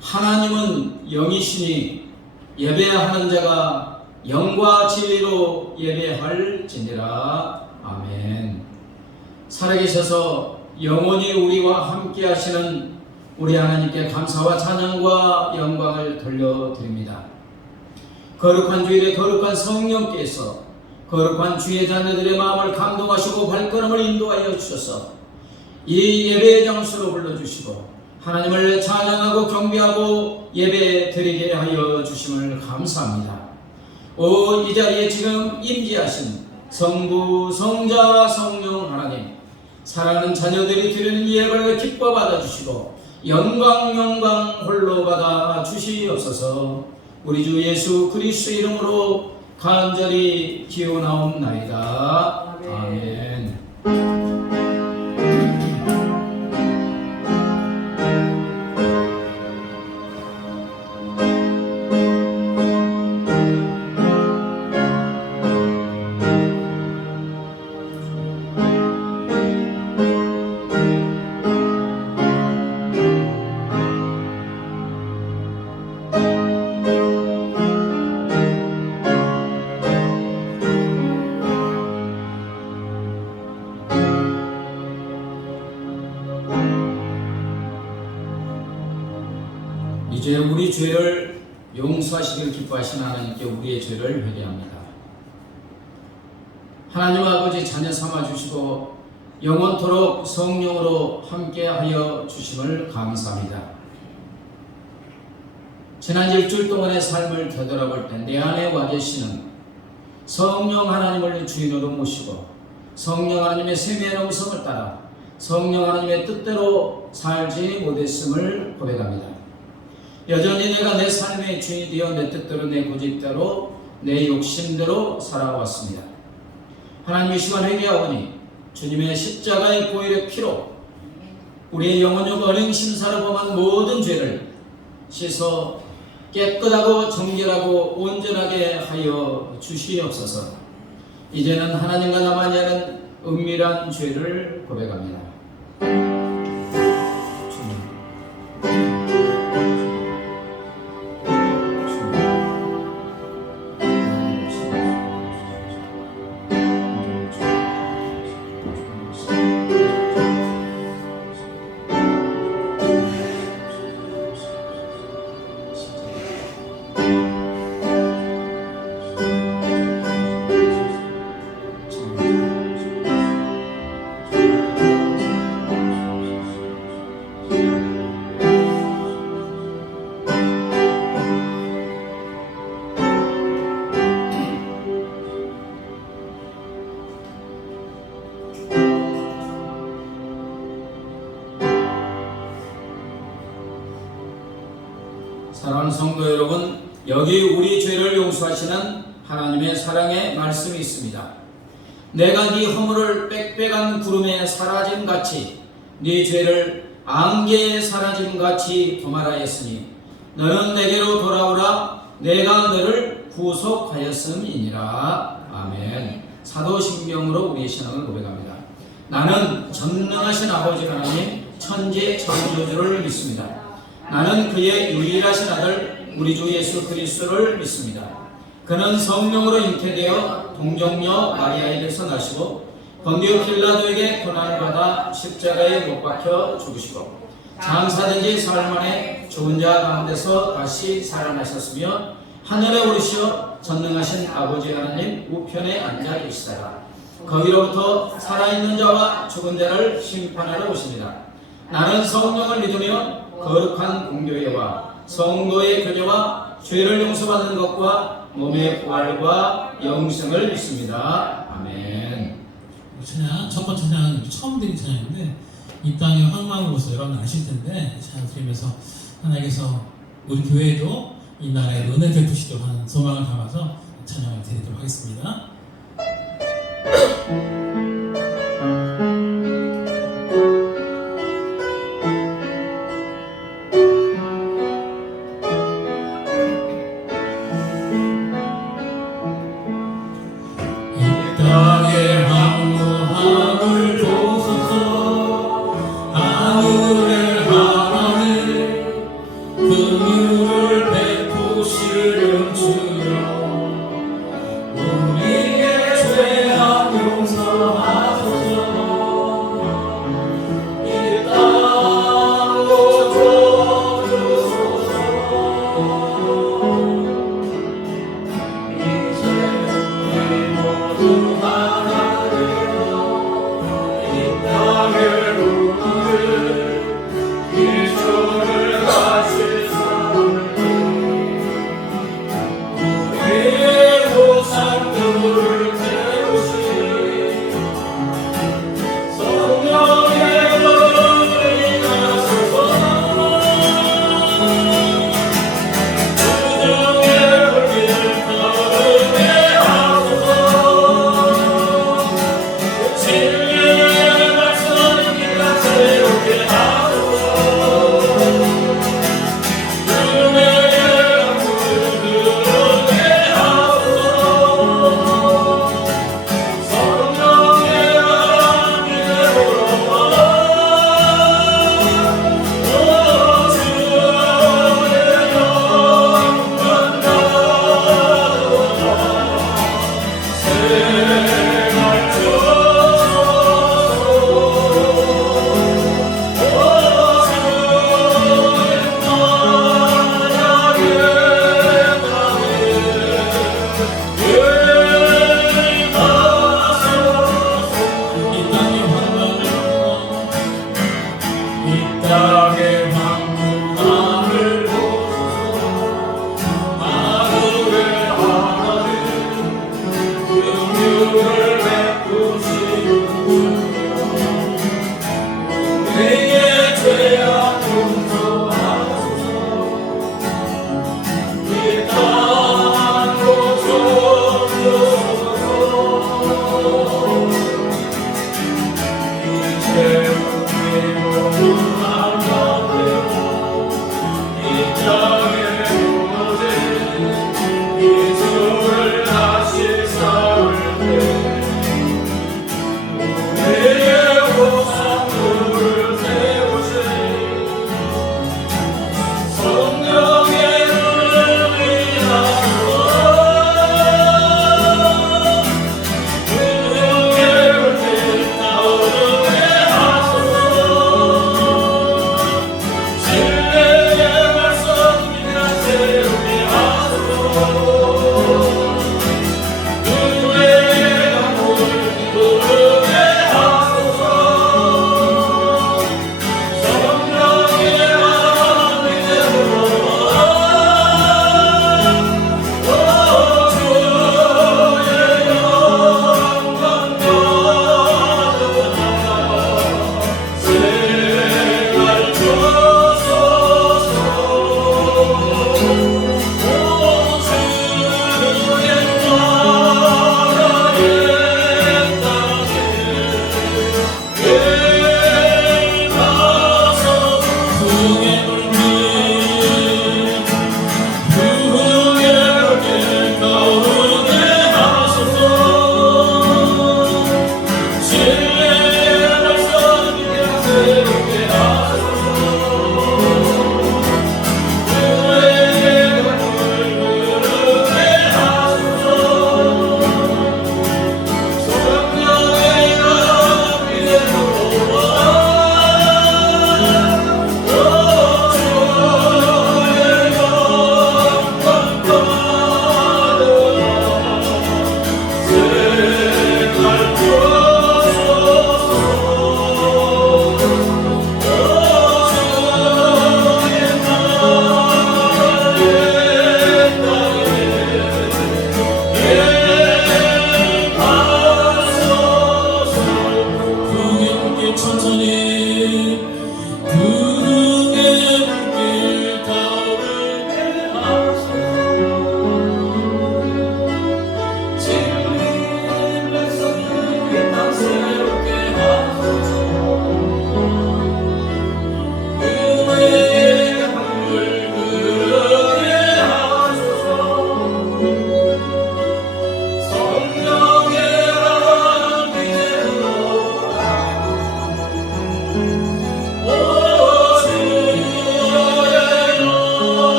하나님은 영이시니 예배하는 자가 영과 진리로 예배할지니라. 아멘. 살아계셔서 영원히 우리와 함께 하시는 우리 하나님께 감사와 찬양과 영광을 돌려드립니다. 거룩한 주일에 거룩한 성령께서 거룩한 주의 자녀들의 마음을 감동하시고 발걸음을 인도하여 주셔서 이 예배의 장소로 불러주시고 하나님을 찬양하고 경배하고 예배 드리게 하여 주심을 감사합니다. 이 자리에 지금 임재하신 성부, 성자, 성령 하나님, 사랑하는 자녀들이 드리는 예배를 기뻐 받아주시고 영광 홀로 받아 주시옵소서. 우리 주 예수 그리스도 이름으로 간절히 기원하옵나이다. 아멘. 이제 우리 죄를 용서하시길 기뻐하신 하나님께 우리의 죄를 회개합니다. 하나님 아버지 자녀 삼아 주시고 영원토록 성령으로 함께하여 주심을 감사합니다. 지난 일주일 동안의 삶을 되돌아볼 때 내 안에 와 계시는 성령 하나님을 주인으로 모시고 성령 하나님의 세미한 음성을 따라 성령 하나님의 뜻대로 살지 못했음을 고백합니다. 여전히 내가 내 삶의 주인이 되어 내 뜻대로 내 고집대로 내 욕심대로 살아왔습니다. 하나님 이 시간 회개하오니 주님의 십자가의 보혈의 피로 우리의 영혼적 어린 심사를 범한 모든 죄를 씻어 깨끗하고 정결하고 온전하게 하여 주시옵소서. 이제는 하나님과 나만이 하는 은밀한 죄를 고백합니다. 사랑하는 성도 여러분, 여기 우리 죄를 용서하시는 하나님의 사랑의 말씀이 있습니다. 내가 네 허물을 빽빽한 구름에 사라짐같이 네 죄를 안개에 사라짐같이 도말하였으니 너는 내게로 돌아오라. 내가 너를 구속하였음이니라. 아멘. 사도신경으로 우리의 신앙을 고백합니다. 나는 전능하신 아버지 하나님 천지 창조주를 믿습니다. 나는 그의 유일하신 아들 우리 주 예수 그리스도를 믿습니다. 그는 성령으로 잉태되어 동정녀 마리아에게서 나시고 본디오 필라도에게 고난을 받아 십자가에 못 박혀 죽으시고 장사된 지 사흘 만에 죽은 자 가운데서 다시 살아나셨으며 하늘에 오르시어 전능하신 아버지 하나님 우편에 앉아 계시다가 거기로부터 살아있는 자와 죽은 자를 심판하러 오십니다. 나는 성령을 믿으며 거룩한 공교회와 성도의 교제와 죄를 용서받는 것과 몸의 부활과 영생을 믿습니다. 아멘. 찬양, 첫 번째 찬양은 처음 드린 찬양인데 이 땅의 황망한 곳을 여러분 아실 텐데 찬양 드리면서 하나님께서 우리 교회에도 이 나라에 은혜 베푸시도록 하는 소망을 담아서 찬양을 드리도록 하겠습니다.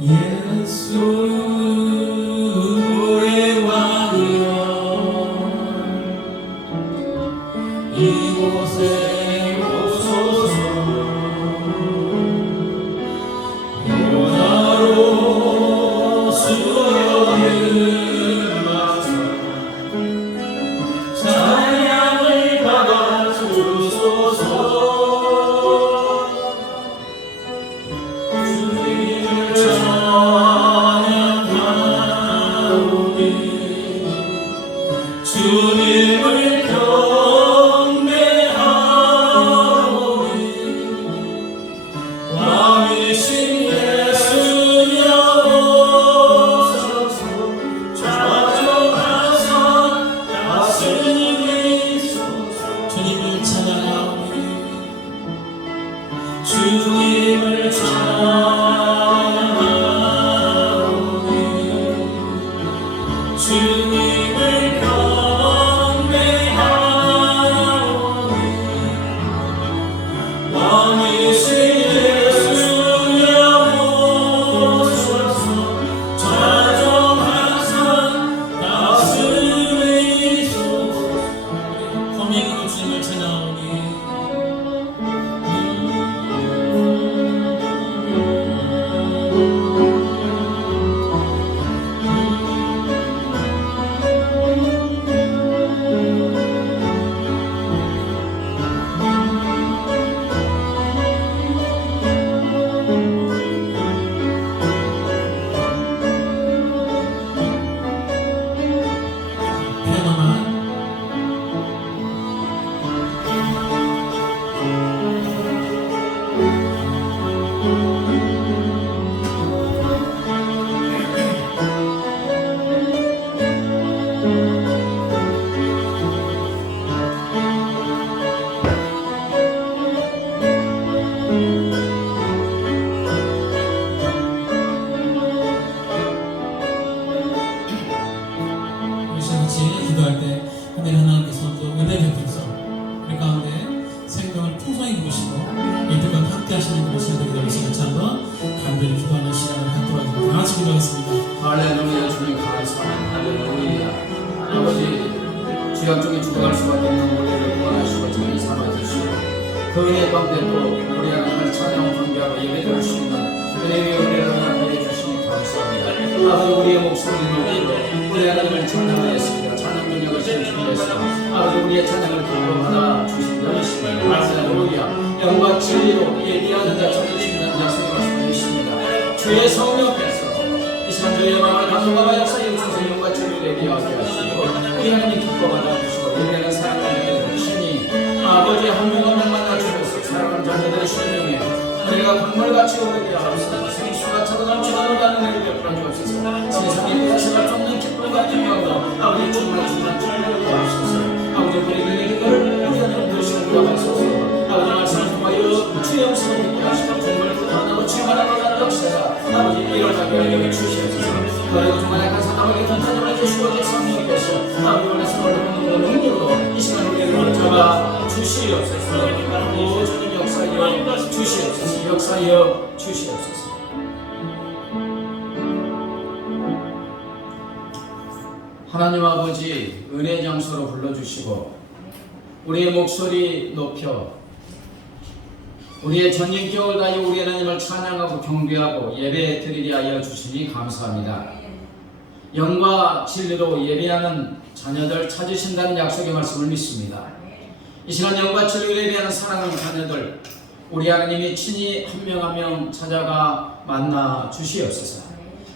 예수 우리 왕이여 이곳에 오소서 문화로 수요일 마사 찬양을 받아 주소서 주님을 찬양하오니 주님을 경배하오니 왕이신 예수여 오소서 좌정하사 다스리소서 주님을 찬양하오니 주님을 찬양하오니 주님을 경배하오니 왕이신 예수여 오소서 좌정하사 다스리소서 허밍으로 주님을 찬양하오니 피아노만 같이 기도할 때 하나님께서 또 은혜 베풀어서 우리 가운데 생명을 풍성히 부으시고 이들과 함께 하시는 것을 기도하면서 같이 한번 간절히 기도하는 시간을 갖도록 하겠습니다. 다 같이 기도하겠습니다. 할렐루야. 주님 감사합니다. 할렐루야. 아버지 죄악 중에 죽어갈 수밖에 없는 우리를 구원하시고 저희 삼아주시고 그 은혜 가운데 또 우리 하나님을 찬양 경배하고 예배드릴 수 있는 은혜의 은혜를 함께 해주시니 감사합니다. 아버지 우리의 목소리를 높이고 우리 하나님을 찬양하였습니다. 찬양 능력을 신주께서 아버지 우리의 찬양을 기뻐받아 주신 것이십니다. 할렐루야. 영과 진리로 예비하는 자 찾으신다는 약속의 말씀을 믿습니다. 주의 성령께서 이 시간 저희의 마음을 감동하고 역사에 주셔서 영과 진리로 예비하게 하시고 우리 하나님 기뻐받아 주시고 예배하는 사랑을 주시니 아버지 한 명 한 명 만나 주셔서 사랑하는 자녀들의 심령에 우리가 강물같이 오르게 하옵소서. 생수가 차고 넘치는 은혜를 베풀어 주옵소서. 세상에 무엇을 할 수 없는 기쁨과 영광으로 아버지 충만한 충만한 주님을 구하옵소서. 아버지 우리에게 이걸 우리가 드시고 구하옵소서. 아버지 말씀을 통하여 주의 음성을 듣게 하시고 주님을 구원하고 주만하게 하는 역사가 아버지 일어나게 하여 주시옵소서. 그리고 정말 약한 사람에게 전탄을 해주시고 성령께서 아버지 원하신 걸로 보는 능력으로 이 시간 우리를 잡아 주시옵소서. 오 주님 역사여 주시옵소서. 역사여 주시옵소서. 하나님 아버지 은혜 장소로 불러주시고 우리의 목소리 높여 우리의 전인격을 다하여 우리 하나님을 찬양하고 경배하고 예배 드리게 하여 주시니 감사합니다. 영과 진리로 예배하는 자녀들 찾으신다는 약속의 말씀을 믿습니다. 이 시간 영과 진리로 예배하는 사랑하는 자녀들 우리 하나님이 친히 한 명 한 명 찾아가 만나 주시옵소서.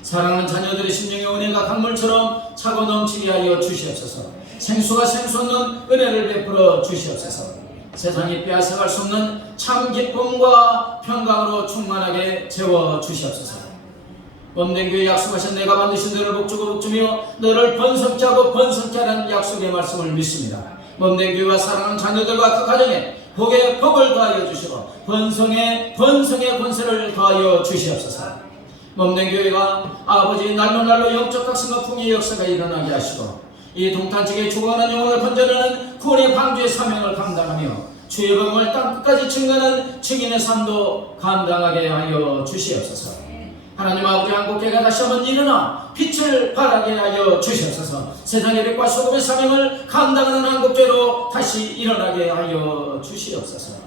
사랑하는 자녀들의 심령의 은혜가 강물처럼 차고 넘치게 하여 주시옵소서. 생수가 샘수 없는 은혜를 베풀어 주시옵소서. 세상이 빼앗아갈 수 없는 참 기쁨과 평강으로 충만하게 채워 주시옵소서. 몸된 교회 약속하신 내가 만드신 너를 복주고 복주며 너를 번성케 하고 번성케 하는 약속의 말씀을 믿습니다. 몸된 교회와 사랑하는 자녀들과 그 가정에 복의 복을 더하여 주시고 번성의 권세를 더하여 주시옵소서. 몸된 교회가 아버지 날로 날로 영적 각성과 풍의 역사가 일어나게 하시고 이 동탄측에 죽어가는 영혼을 건져내는 구원의 방주의 사명을 감당하며 주의 복음을 땅끝까지 증거하는 증인의 삶도 감당하게 하여 주시옵소서. 하나님 아버지 한국교회가 다시 한번 일어나 빛을 발하게 하여 주시옵소서. 세상의 빛과 소금의 사명을 감당하는 한국교회로 다시 일어나게 하여 주시옵소서.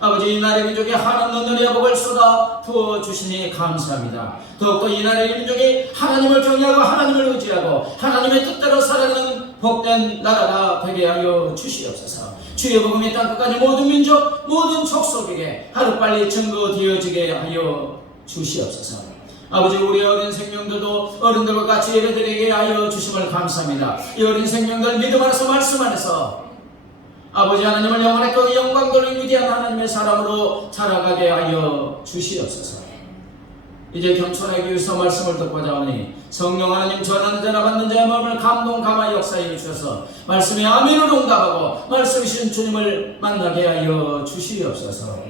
아버지, 이 나라의 민족에 하나님 은혜의 복을 쏟아 부어 주시니 감사합니다. 더욱더 이 나라의 민족이 하나님을 경외하고 하나님을 의지하고 하나님의 뜻대로 살아가는 복된 나라가 되게 하여 주시옵소서. 주의 복음이 땅끝까지 모든 민족 모든 족속에게 하루빨리 증거되어지게 하여 주시옵소서. 아버지, 우리 어린 생명들도 어른들과 같이 예배드리게 하여 주심을 감사합니다. 이 어린 생명들 믿음 안에서 말씀 안에서 아버지 하나님을 영원의 그 영광 돌린 위대한 하나님의 사람으로 자라가게 하여 주시옵소서. 이제 겸손하게 위해서 말씀을 듣고자 하니 성령 하나님 전하는 자나 받는 자의 마음을 감동 감화 역사해 주셔서 말씀에 아멘으로 응답하고 말씀이신 주님을 만나게 하여 주시옵소서.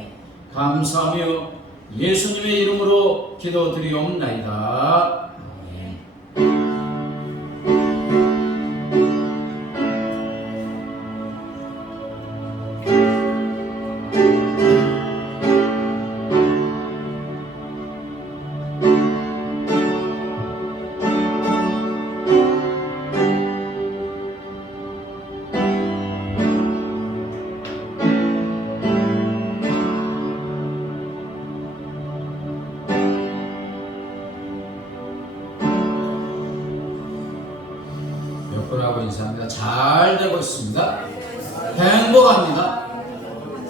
감사하며 예수님의 이름으로 기도드리옵나이다. 하고 인사합니다. 잘 되고 있습니다. 행복합니다.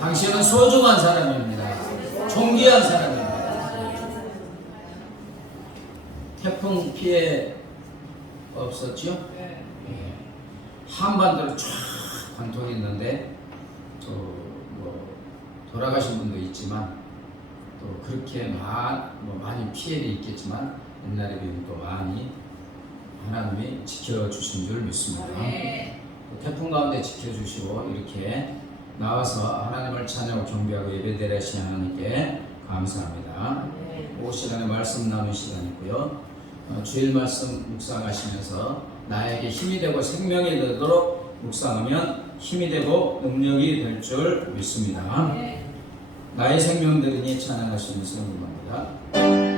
당신은 소중한 사람입니다. 존귀한 사람입니다. 태풍 피해 없었죠? 한반도로 쫙 관통이 있는데 또 뭐 돌아가신 분도 있지만 또 그렇게 많이 피해는 있겠지만 옛날에 비해서 또 많이 하나님이 지켜주신 줄 믿습니다. 태풍 가운데 지켜주시고 이렇게 나와서 하나님을 찬양하고 경배하고 예배드리시는 하나님께 감사합니다. 오후 시간에 말씀 나누는 시간이고요. 주일 말씀 묵상하시면서 나에게 힘이 되고 생명이 되도록 묵상하면 힘이 되고 능력이 될 줄 믿습니다. 나의 생명들이니 찬양하시면서 응답합니다.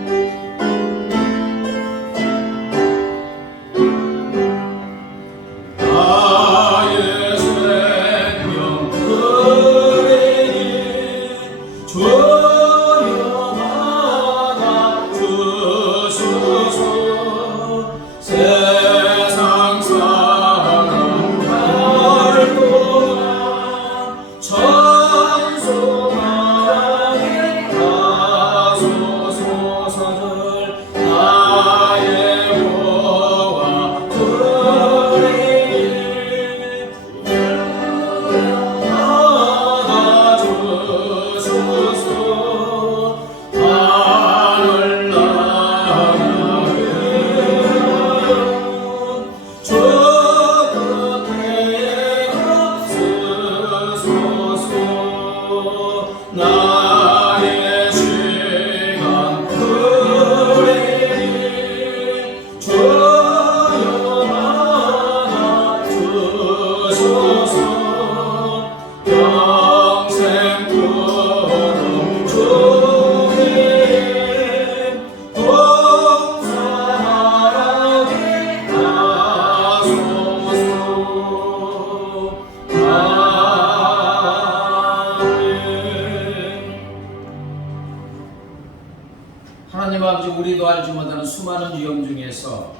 하나님 아버지, 우리도 알지 못하는 수많은 위험 중에서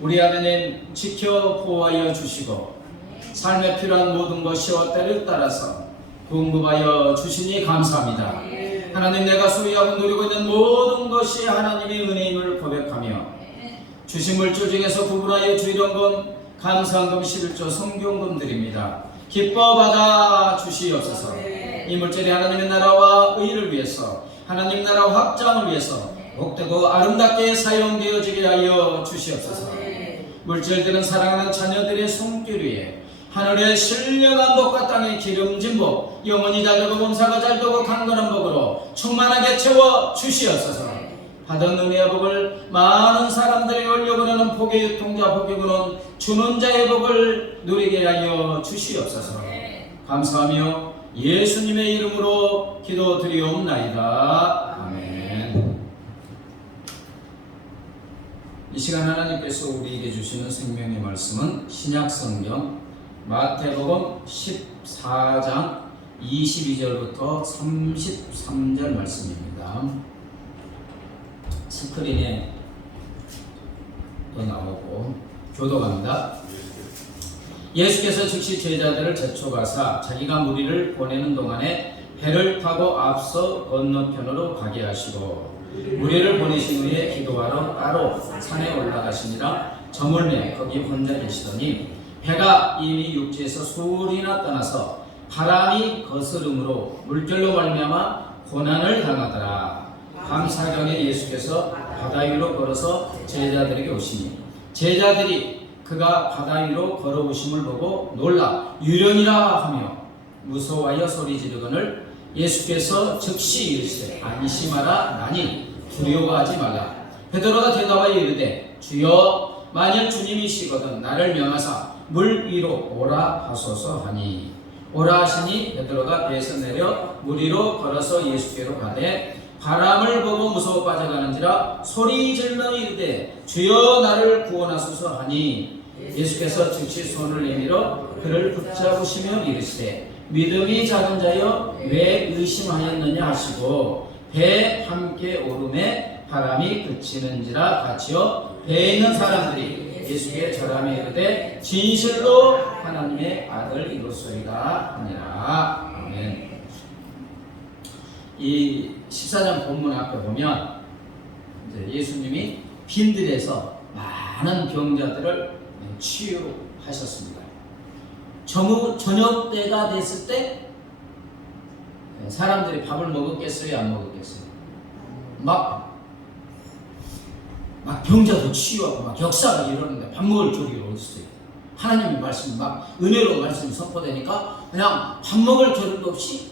우리 하나님 지켜 보호하여 주시고 삶에 필요한 모든 것이 때를 따라서 공급하여 주시니 감사합니다. 하나님, 내가 소유하고 누리고 있는 모든 것이 하나님의 은혜임을 고백하며 주신 물질 중에서 구분하여 주의령금, 감사헌금, 11조, 성경금 드립니다. 기뻐 받아 주시옵소서. 이 물질이 하나님의 나라와 의를 위해서, 하나님 나라 확장을 위해서 복되고 아름답게 사용되어지게 하여 주시옵소서. 물질들은 사랑하는 자녀들의 손길 위에 하늘의 신령한 복과 땅의 기름진 복, 영원히 잘되고 몸사가 잘되고 강건한 복으로 충만하게 채워 주시옵소서. 받은 은혜의 복을 많은 사람들이 올려보내는 복의 유통자, 복의 근원, 주는 자의 복을 누리게 하여 주시옵소서. 감사하며 예수님의 이름으로 기도드리옵나이다. 아멘. 이 시간 하나님께서 우리에게 주시는 생명의 말씀은 신약성경 마태복음 14장 22절부터 33절 말씀입니다. 스크린에 또 나오고 교도갑니다. 예수께서 즉시 제자들을 재촉하사 자기가 무리를 보내는 동안에 배를 타고 앞서 건너편으로 가게 하시고 무리를 보내신 후에 기도하러 따로 산에 올라가시니라. 저물매 거기 혼자 계시더니 배가 이미 육지에서 수리나 떠나서 바람이 거스름으로 물결로 말미암아 고난을 당하더라. 밤사경에 예수께서 바다 위로 걸어서 제자들에게 오시니 제자들이 그가 바다 위로 걸어오심을 보고 놀라 유령이라 하며 무서워하여 소리 지르거늘 예수께서 즉시 이르시되 안심하라 나니 두려워하지 말라. 베드로가 대답하여 이르되 주여 만일 주님이시거든 나를 명하사 물 위로 오라 하소서 하니 오라 하시니 베드로가 배에서 내려 물 위로 걸어서 예수께로 가되 바람을 보고 무서워 빠져가는지라 소리 질러 이르되 주여 나를 구원하소서 하니 예수께서 즉시 손을 내밀어 그를 붙잡으시며 이르시되 믿음이 작은 자여 왜 의심하였느냐 하시고 배에 함께 오름에 바람이 그치는지라 같이요 배에 있는 사람들이 예수께 절하며 이르되 진실로 하나님의 아들 이로소이다 하니라. 아멘. 이 14장 본문 앞에 보면 이제 예수님이 빈들에서 많은 병자들을 치유하셨습니다. 저녁 때가 됐을 때 사람들이 밥을 먹었겠어요? 안 먹었겠어요? 막 병자도 치유하고 막 역사가 일어나는데 밥 먹을 겨를이 어디 있어요? 하나님의 말씀이 막 은혜로 말씀이 선포되니까 그냥 밥 먹을 겨를도 없이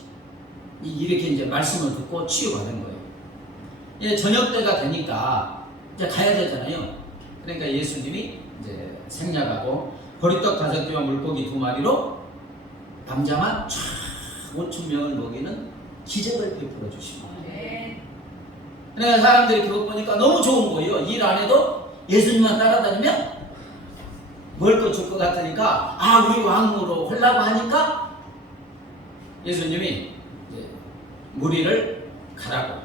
이렇게 이제 말씀을 듣고 치유가 된 거예요. 이제 저녁 때가 되니까 이제 가야 되잖아요. 그러니까 예수님이 이제 생략하고 보리떡 5개와 물고기 2마리로 남자만 쫙 5,000명을 먹이는 기적을 베풀어 주십니다. 그러니까 사람들이 그거 보니까 너무 좋은 거예요. 일 안 해도 예수님만 따라다니면 먹을 거 줄 것 같으니까 우리 왕으로 하려고 하니까 예수님이 이제 무리를 가라고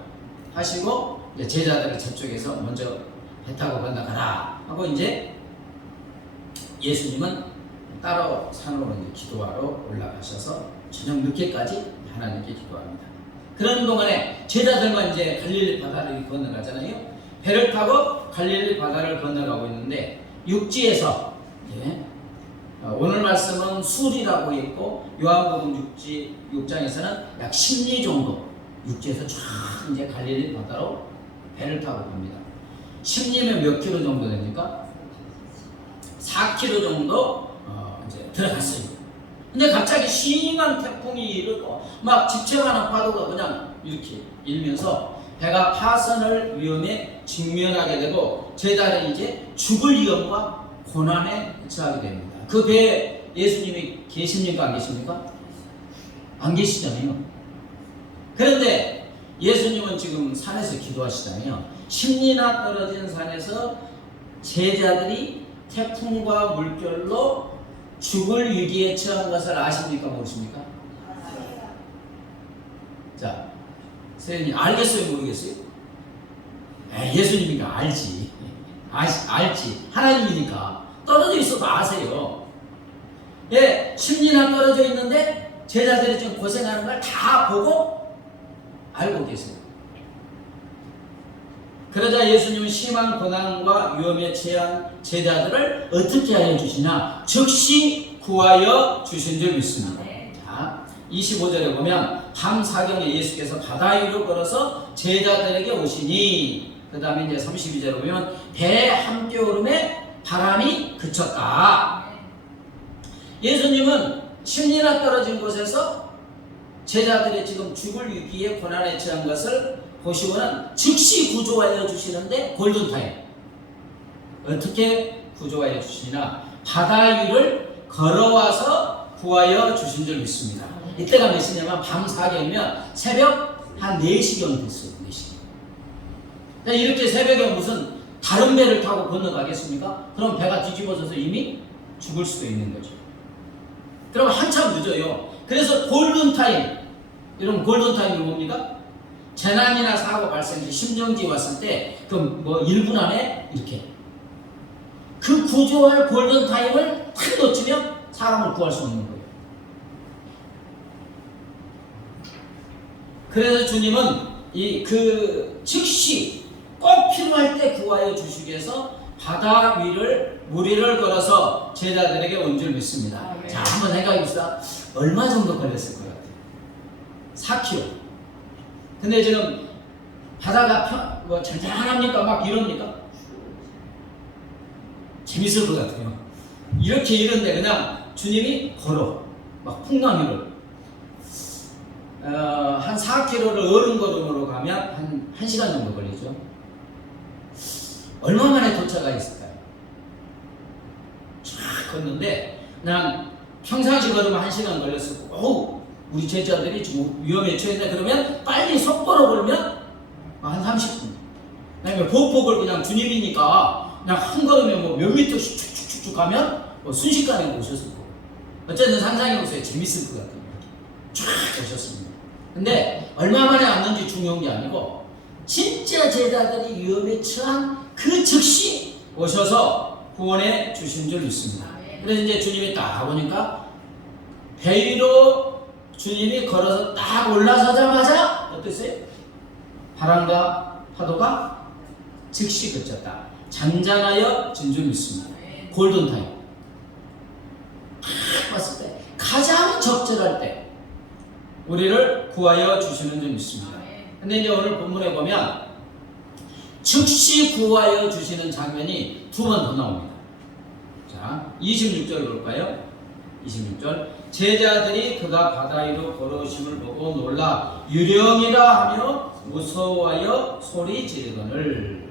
하시고 이제 제자들을 저쪽에서 먼저 배 타고 건너가라 하고 이제 예수님은 따로 산으로 이제 기도하러 올라가셔서 저녁 늦게까지 하나님께 기도합니다. 그런 동안에 제자들만 이제 갈릴리 바다를 건너가잖아요. 배를 타고 갈릴리 바다를 건너가고 있는데 육지에서 오늘 말씀은 술이라고 했고 요한복음 6장에서는 약 10리 정도 육지에서 쫙 이제 갈릴리 바다로 배를 타고 갑니다. 10리면 몇 킬로 정도 됩니까? 4km 정도 이제 들어갔어요. 근데 갑자기 심한 태풍이 이르고 막 지체하는 파도가 그냥 이렇게 일면서 배가 파선을 위험에 직면하게 되고 제자들이 이제 죽을 위험과 고난에 처하게 됩니다. 그 배에 예수님이 계십니까? 안 계십니까? 안 계시잖아요. 그런데 예수님은 지금 산에서 기도하시잖아요. 10리나 떨어진 산에서 제자들이 태풍과 물결로 죽을 위기에 처한 것을 아십니까? 모르십니까? 자, 선생님 알겠어요? 모르겠어요? 예수님이니까 알지. 알지. 하나님이니까 떨어져 있어도 아세요. 10리나 떨어져 있는데 제자들이 지금 고생하는 걸 다 보고 알고 계세요. 그러자 예수님은 심한 고난과 위험에 처한 제자들을 어떻게 하여 주시냐? 즉시 구하여 주신 줄 믿습니다. 자, 25절에 보면 밤사경에 예수께서 바다 위로 걸어서 제자들에게 오시니 그 다음에 이제 32절에 보면 배에 함께 오름에 바람이 그쳤다. 예수님은 10리나 떨어진 곳에서 제자들이 지금 죽을 위기에 고난에 처한 것을 보시고는 즉시 구조하여 주시는데 골든타임. 어떻게 구조하여 주시나? 바다 위를 걸어와서 구하여 주신 줄 믿습니다. 이때가 몇 시냐면 밤사경이면 새벽 한 4시경 됐어요. 4시경. 이렇게 새벽에 무슨 다른 배를 타고 건너가겠습니까? 그럼 배가 뒤집어져서 이미 죽을 수도 있는 거죠. 그럼 한참 늦어요. 그래서 골든타임, 여러분 골든타임이 뭡니까? 재난이나 사고 발생 시 심정지 왔을 때 그 뭐 1분 안에 이렇게 그 구조할 골든타임을 탁 놓치면 사람을 구할 수 없는 거예요. 그래서 주님은 그 즉시 꼭 필요할 때 구하여 주시기 위해서 바다 위를 무리를 걸어서 제자들에게 온 줄 믿습니다. 자, 한번 생각해 봅시다. 얼마 정도 걸렸을 것 같아요? 4km. 근데 지금 바다가 잔잔합니까? 막 이럽니까? 재밌을 것 같아요. 이렇게 이런데 그냥 주님이 걸어 막 풍랑 위를 한 4km를 어른걸음으로 가면 한 1시간 정도 걸리죠. 얼마 만에 도착하였을까요? 쫙 걷는데 그냥 평상시 걸으면 1시간 걸렸을 거고, 우리 제자들이 지금 위험에 처했네 그러면 빨리 속도로 걸면 한 30분. 그다음에 보폭을 그냥 주님이니까 그냥 한 걸음에 뭐 몇 미터씩 쭉쭉쭉 가면 뭐 순식간에 오셨을 거고. 어쨌든 상상해보세요. 재밌을 것 같아요. 쫙 오셨습니다. 근데 얼마 만에 왔는지 중요한 게 아니고 진짜 제자들이 위험에 처한 그 즉시 오셔서 구원해 주신 줄 믿습니다. 그래서 이제 주님이 딱 보니까 배 위로 주님이 걸어서 딱 올라서자마자 어땠어요? 바람과 파도가 즉시 그쳤다. 잔잔하여 진 줄 믿습니다. 골든타임. 딱 봤을 때 가장 적절할 때 우리를 구하여 주시는 줄 믿습니다. 근데 이제 오늘 본문에 보면 즉시 구하여 주시는 장면이 두 번 더 나옵니다. 자, 26절 볼까요? 26절. 제자들이 그가 바다 위로 걸어오심을 보고 놀라 유령이라 하며 무서워하여 소리 지르거늘.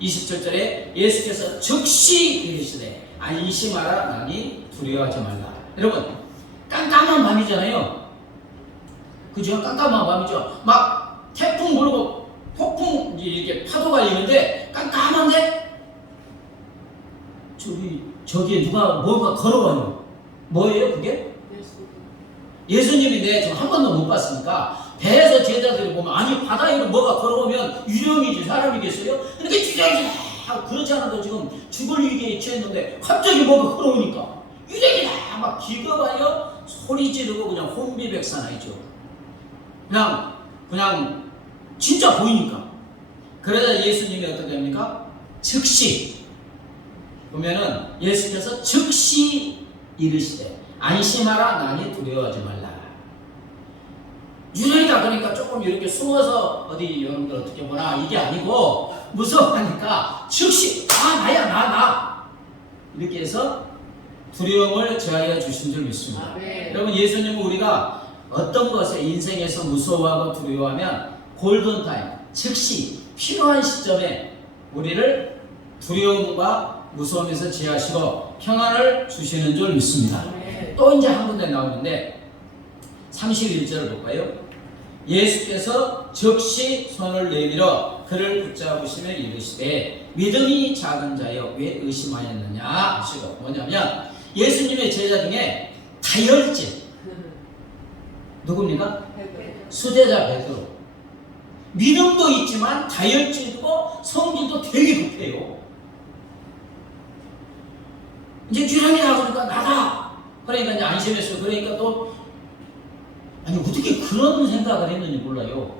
27절에 예수께서 즉시 이르시되 안심하라 나니 두려워하지 말라. 여러분 깜깜한 밤이잖아요. 그죠? 깜깜한 밤이죠. 막 태풍 불고 폭풍 이렇게 파도가 있는데 깜깜한데 저기에 누가 뭔가 걸어가요. 뭐예요 그게? 예수님이 지금 한 번도 못 봤으니까 배에서 제자들이 보면 아니 바다 위로 뭐가 걸어오면 유령이지 사람이겠어요? 이렇게 주저주저 그렇지 않아도 지금 죽을 위기에 처했는데 갑자기 뭐가 걸어오니까 유령이다 막 기겁하여 소리 지르고 그냥 혼비백산하죠. 그냥 진짜 보이니까. 그러자 예수님이 어떻게 합니까? 즉시 보면은 예수께서 즉시 이르시되 안심하라 나니 두려워하지 말라. 유령이다 그러니까 조금 이렇게 숨어서 어디 여러분들 어떻게 보나 이게 아니고 무서워하니까 즉시 나야 나 이렇게 해서 두려움을 제하여 주신 줄 믿습니다. 여러분 예수님은 우리가 어떤 것에 인생에서 무서워하고 두려워하면 골든타임 즉시 필요한 시점에 우리를 두려움과 무서움에서 제하시고 평안을 주시는 줄 믿습니다. 또 이제 한 군데 나오는데 31절을 볼까요? 예수께서 즉시 손을 내밀어 그를 붙잡으시며 이르시되 믿음이 작은 자여 왜 의심하였느냐 하시고, 뭐냐면 예수님의 제자 중에 다혈질 누굽니까? 수제자 베드로. 믿음도 있지만 다혈질이고 성질도 되게 급해요. 이제 유령이 나오니까 나다. 그러니까 이제 안심했어요. 그러니까 또 아니 어떻게 그런 생각을 했는지 몰라요.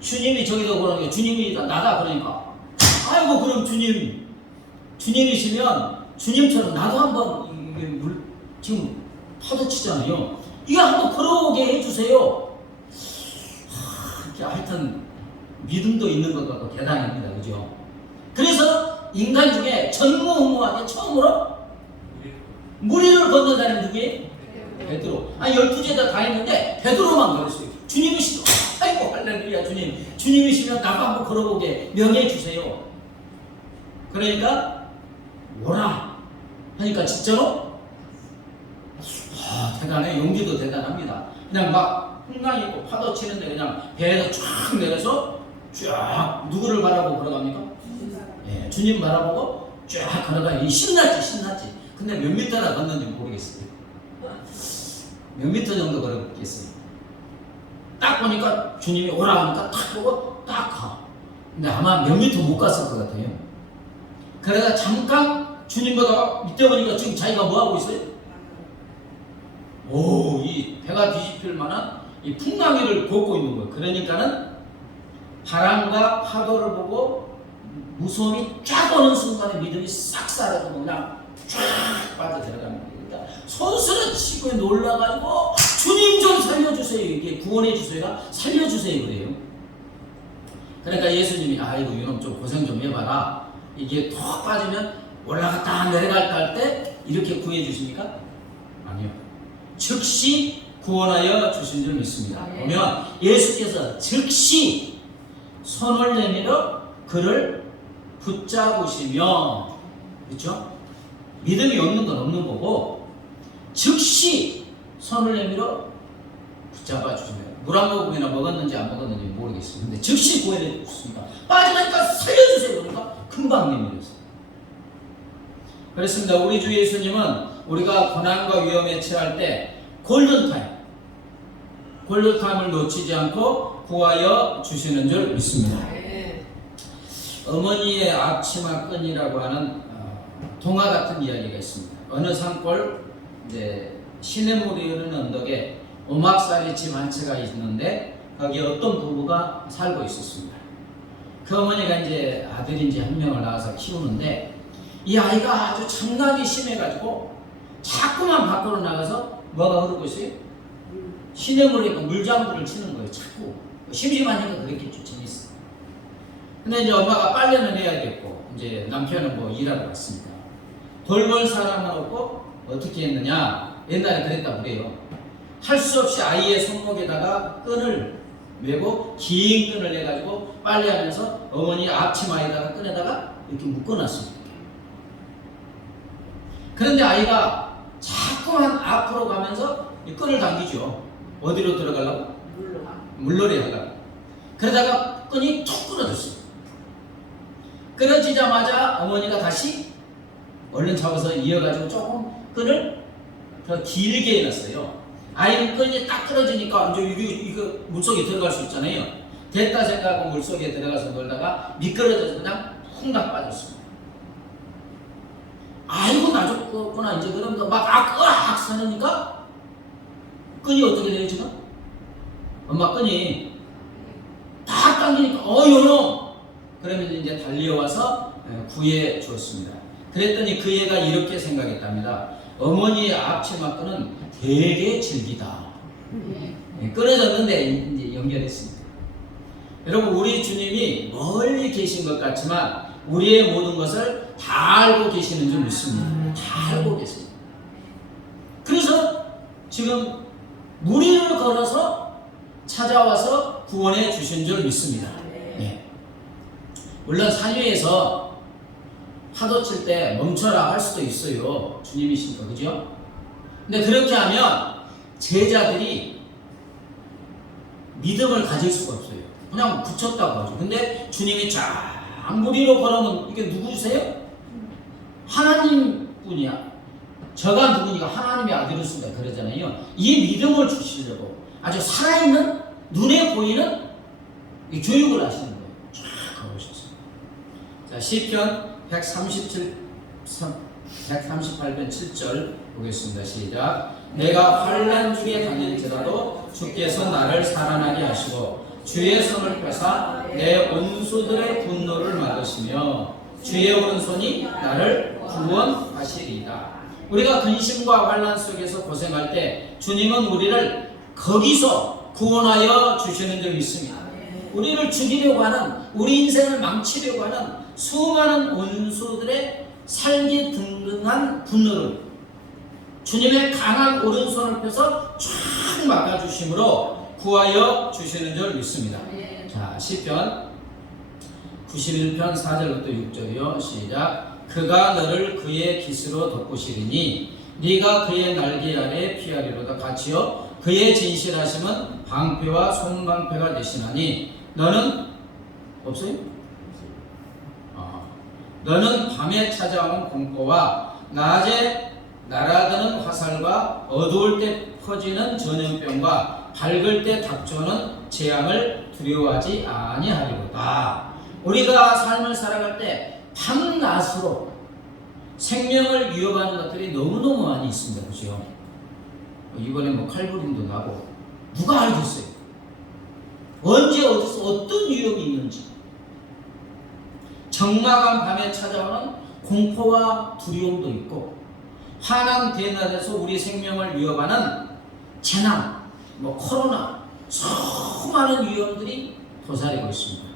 주님이 저기도 그러는 게 주님이 나다 그러니까 아이고 그럼 주님이시면 주님처럼 나도 한번 이게 지금 파도 치잖아요. 이거 한번 걸어오게 해주세요. 하여튼 믿음도 있는 것 같고 대단합니다. 그죠? 그래서 인간 중에 전무후무하게 처음으로 무리를 건너다니는 누구예요? 베드로. 아니 12제자 다 했는데 베드로만 걸었어요. 주님이시면 아이고 할렐루야 주님이시면 나도 한번 걸어보게 명예 주세요. 그러니까 뭐라 하니까 진짜로 대단해. 용기도 대단합니다. 그냥 막 풍랑 있고 파도 치는데 그냥 배에서 쫙 내려서 쫙 누구를 바라보고 걸어갑니까? 예, 주님 바라보고 쫙 걸어가요. 신났지. 근데 몇 미터나 걷는지 모르겠어요. 몇 미터 정도 걸었겠어요. 딱 보니까 주님이 오라 하니까 딱 보고 딱 가. 근데 아마 몇 미터 못 갔을 것 같아요. 그러다 잠깐 주님 보다가 밑에 보니까 지금 자기가 뭐 하고 있어요? 이 배가 뒤집힐 만한 이 풍랑이를 걷고 있는 거예요. 그러니까는 바람과 파도를 보고 무서움이 쫙 오는 순간에 믿음이 싹 사라지고 그냥 쫙 빠져들어가는 거예요. 그러니까 손수를 치고 놀라가지고 주님 좀 살려주세요. 이게 구원해주세요가 살려주세요 그래요. 그러니까 예수님이 아이고 이놈 좀 고생 좀 해봐라. 이게 턱 빠지면 올라갔다 내려갔다 할 때 이렇게 구해주십니까? 아니요. 즉시 구원하여 주신 줄 믿습니다. 보면 예수께서 즉시 손을 내밀어 그를 붙잡으시며, 그렇죠? 믿음이 없는 건 없는 거고 즉시 손을 내밀어 붙잡아 주시면 물 한 모금이나 먹었는지 안 먹었는지 모르겠어요. 근데 즉시 구원해 주셨습니다. 빠지니까 살려주세요. 그러니까 금방 내밀었어요. 그렇습니다. 우리 주 예수님은 우리가 고난과 위험에 처할 때 골든타임을 놓치지 않고 구하여 주시는 줄 믿습니다. 어머니의 앞치마 끈이라고 하는 동화 같은 이야기가 있습니다. 어느 산골 시냇물이 흐르는 언덕에 오막살이 집 한 채가 있는데 거기에 어떤 부부가 살고 있었습니다. 그 어머니가 이제 아들인지 한 명을 낳아서 키우는데 이 아이가 아주 장난이 심해가지고 자꾸만 밖으로 나가서 뭐가 흐르고 있어요? 시냇물에 물장구를 치는 거예요. 자꾸 심심하니까 그랬겠죠. 재밌어. 근데 이제 엄마가 빨래는 해야겠고 이제 남편은 뭐 일하러 갔으니까 돌볼 사람은 없고 어떻게 했느냐, 옛날에 그랬다 그래요. 할 수 없이 아이의 손목에다가 끈을 메고 긴 끈을 내가지고 빨래하면서 어머니 앞치마에다가 끈에다가 이렇게 묶어놨습니다. 그런데 아이가 자꾸만 앞으로 가면서 이 끈을 당기죠. 어디로 들어가려고? 물놀이 하려고. 그러다가 끈이 툭 끊어졌어요. 끊어지자마자 어머니가 다시 얼른 잡아서 이어가지고 조금 끈을 더 길게 해놨어요. 아이는 끈이 딱 끊어지니까 이제 이거 물속에 들어갈 수 있잖아요. 됐다 생각하고 물속에 들어가서 놀다가 미끄러져서 그냥 콩닥 빠졌습니다. 아이고 나 죽었구나 이제 그러면서 막 으악 서니까 끈이 어떻게 돼요 지금? 엄마 끈이 딱 당기니까 요놈! 그러면 이제 달려와서 구해 주었습니다. 그랬더니 그 애가 이렇게 생각했답니다. 어머니의 앞치마 끈은 되게 질기다. 끊어졌는데 이제 연결했습니다. 여러분 우리 주님이 멀리 계신 것 같지만 우리의 모든 것을 다 알고 계시는 줄 믿습니다. 다 알고 계십니다. 그래서 지금 무리를 걸어서 찾아와서 구원해 주신 줄 믿습니다. 네. 물론 산 위에서 파도 칠 때 멈춰라 할 수도 있어요. 주님이시니까, 그죠? 근데 그렇게 하면 제자들이 믿음을 가질 수가 없어요. 그냥 붙였다고 하죠. 근데 주님이 쫙 무리로 걸으면 이게 누구세요? 하나님 분이야. 저가 누구니까 하나님의 아들이었습니다. 그러잖아요. 이 믿음을 주시려고 아주 살아있는 눈에 보이는 이 교육을 하시는 거예요. 쫙 가보셨어요. 자, 시편 138편 7절 보겠습니다. 시작. 내가 환난 중에 다닐지라도 주께서 나를 살아나게 하시고 주의 손을 펴사 내 원수들의 분노를 막으시며 주의 오른손이 나를 구원하시리이다. 우리가 근심과 환난 속에서 고생할 때 주님은 우리를 거기서 구원하여 주시는 줄 믿습니다. 우리를 죽이려고 하는, 우리 인생을 망치려고 하는 수많은 원수들의 살기 등등한 분노를 주님의 강한 오른손을 펴서 쫙 막아주심으로 구하여 주시는 줄 믿습니다. 자, 시편 91편 4절부터 6절이요. 시작. 그가 너를 그의 깃으로 덮으시리니 네가 그의 날개 아래 피하리로다. 같이요. 그의 진실하심은 방패와 손방패가 되시나니 너는 없어요? 너는 밤에 찾아오는 공포와 낮에 날아드는 화살과 어두울 때 퍼지는 전염병과 밝을 때 닥쳐오는 재앙을 두려워하지 아니하리로다. 우리가 삶을 살아갈 때 밤낮으로 생명을 위협하는 것들이 너무너무 많이 있습니다. 그죠? 이번에 뭐 칼부림도 나고 누가 알겠어요? 언제 어디서 어떤 위협이 있는지. 적막한 밤에 찾아오는 공포와 두려움도 있고, 환한 대낮에서 우리 생명을 위협하는 재난, 뭐 코로나, 수많은 위험들이 도사리고 있습니다.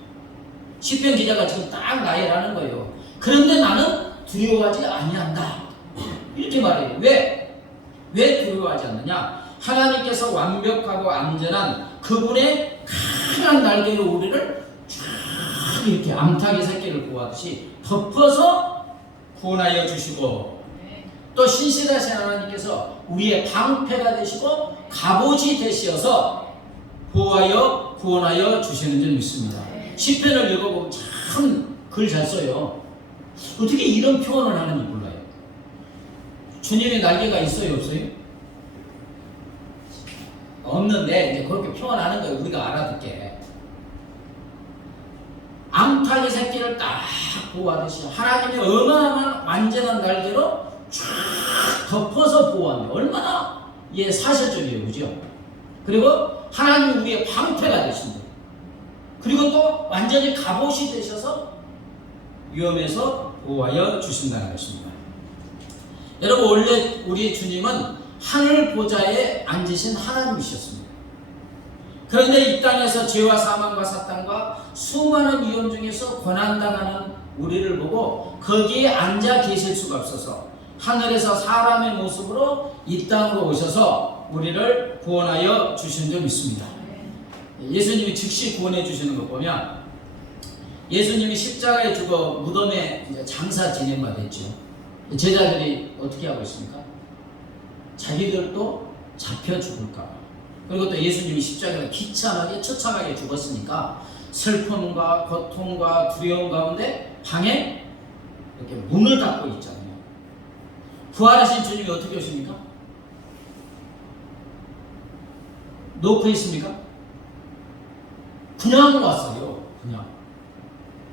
시편 기자가 지금 딱 나열하는 거예요. 그런데 나는 두려워하지 아니한다. 이렇게 말해요. 왜 두려워하지 않느냐? 하나님께서 완벽하고 안전한 그분의 강한 날개로 우리를 쫙 이렇게 암탉의 새끼를 구하듯이 덮어서 구원하여 주시고, 또 신실하신 하나님께서 우리의 방패가 되시고 갑옷이 되시어서 보호하여 구원하여 주시는 줄 믿습니다. 시편을 읽어보면 참 글 잘 써요. 어떻게 이런 표현을 하는지 몰라요. 주님의 날개가 있어요, 없어요? 없는데 이제 그렇게 표현하는 거예요. 우리가 알아듣게. 암탉의 새끼를 딱 보호하듯이 하나님의 어마어마한 완전한 날개로 쫙 덮어서 보호합니다. 얼마나 사실적이에요, 그죠? 그리고 하나님이 우리의 방패가 되신다. 그리고 또 완전히 갑옷이 되셔서 위험에서 보호하여 주신다는 것입니다. 여러분, 원래 우리 주님은 하늘 보좌에 앉으신 하나님이셨습니다. 그런데 이 땅에서 죄와 사망과 사탄과 수많은 위험 중에서 고난당하는 우리를 보고 거기에 앉아 계실 수가 없어서 하늘에서 사람의 모습으로 이 땅으로 오셔서 우리를 구원하여 주신 줄 믿습니다. 예수님이 즉시 구원해 주시는 것 보면, 예수님이 십자가에 죽어 무덤에 이제 장사 지낸 바 됐죠. 제자들이 어떻게 하고 있습니까? 자기들도 잡혀 죽을까 봐. 그리고 또 예수님이 십자가에 비참하게 처참하게 죽었으니까 슬픔과 고통과 두려움 가운데 방에 이렇게 문을 닫고 있잖아요. 부활하신 주님이 어떻게 오십니까? 놓고 있습니까? 그냥 왔어요. 그냥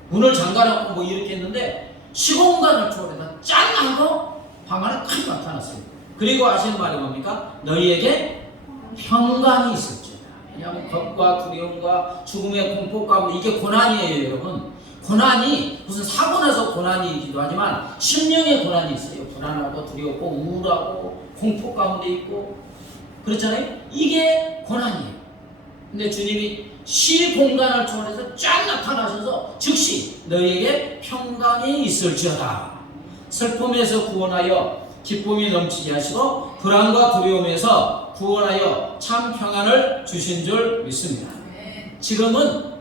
문을 잠가놓고 뭐 이렇게 했는데 시공간을 초월해서 짠 하고 방 안에 탁 나타났어요. 그리고 하시는 말이 뭡니까? 너희에게 평강이 있을지어다. 왜냐하면 겁과 두려움과 죽음의 공포 가운데 이게 고난이에요, 여러분. 고난이 무슨 사고 나서 고난이기도 하지만 심령의 고난이 있어요. 불안하고 두렵고 우울하고 공포 가운데 있고 그렇잖아요. 이게 고난이에요. 근데 주님이 시공간을 초월해서 쫙 나타나셔서 즉시 너희에게 평강이 있을지어다. 슬픔에서 구원하여 기쁨이 넘치게 하시고 불안과 두려움에서 구원하여 참 평안을 주신 줄 믿습니다. 지금은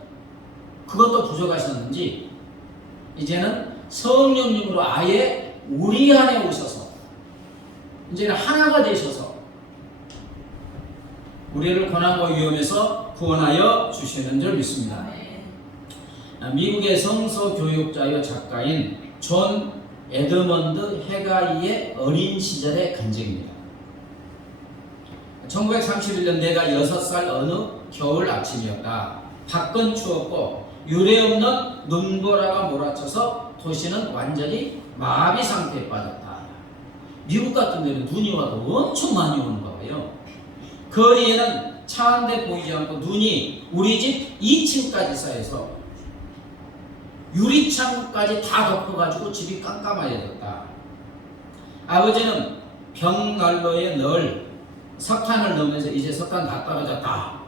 그것도 부족하셨는지 이제는 성령님으로 아예 우리 안에 오셔서 이제는 하나가 되셔서 우리를 고난과 위험에서 구원하여 주시는 줄 믿습니다. 미국의 성서 교육자여 작가인 존 에드먼드 해가이의 어린 시절의 간증입니다. 1931년 내가 6살 어느 겨울 아침이었다. 밖은 추웠고 유례없는 눈보라가 몰아쳐서 도시는 완전히 마비 상태에 빠졌다. 미국 같은 데는 눈이 와도 엄청 많이 오는가 봐요. 거리에는 차 한 대 보이지 않고 눈이 우리 집 2층까지 쌓여서 유리창까지 다 덮어가지고 집이 깜깜해졌다. 아버지는 벽난로에 늘 석탄을 넣으면서 이제 석탄 다 떨어졌다.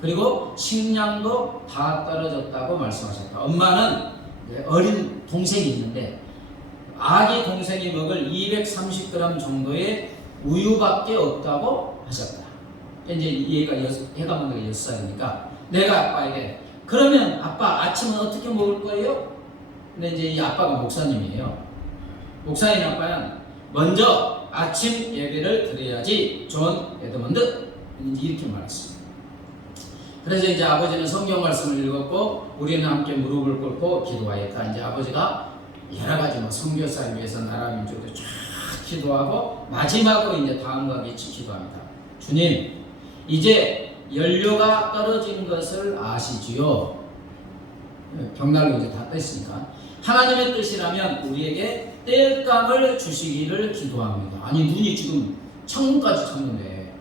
그리고 식량도 다 떨어졌다고 말씀하셨다. 엄마는 어린 동생이 있는데 아기 동생이 먹을 230g 정도의 우유밖에 없다고 하셨다. 이제 얘가 해가 먹는 게 6살이니까 내가 아빠에게 그러면 아빠 아침은 어떻게 먹을 거예요? 근데 이제 이 아빠가 목사님이에요. 목사님 아빠는 먼저 아침 예배를 드려야지 존 에드먼드 이렇게 말했습니다. 그래서 이제 아버지는 성경 말씀을 읽었고 우리는 함께 무릎을 꿇고 기도하였다. 이제 아버지가 여러 가지 뭐 선교사를 위해서 나라 민족도 쫙 기도하고 마지막으로 이제 다음과 같이 기도합니다. 주님, 이제 연료가 떨어진 것을 아시지요? 벽난로 이제 다 뺐으니까 하나님의 뜻이라면 우리에게 땔감을 주시기를 기도합니다. 아니 눈이 지금 창문까지 찼는데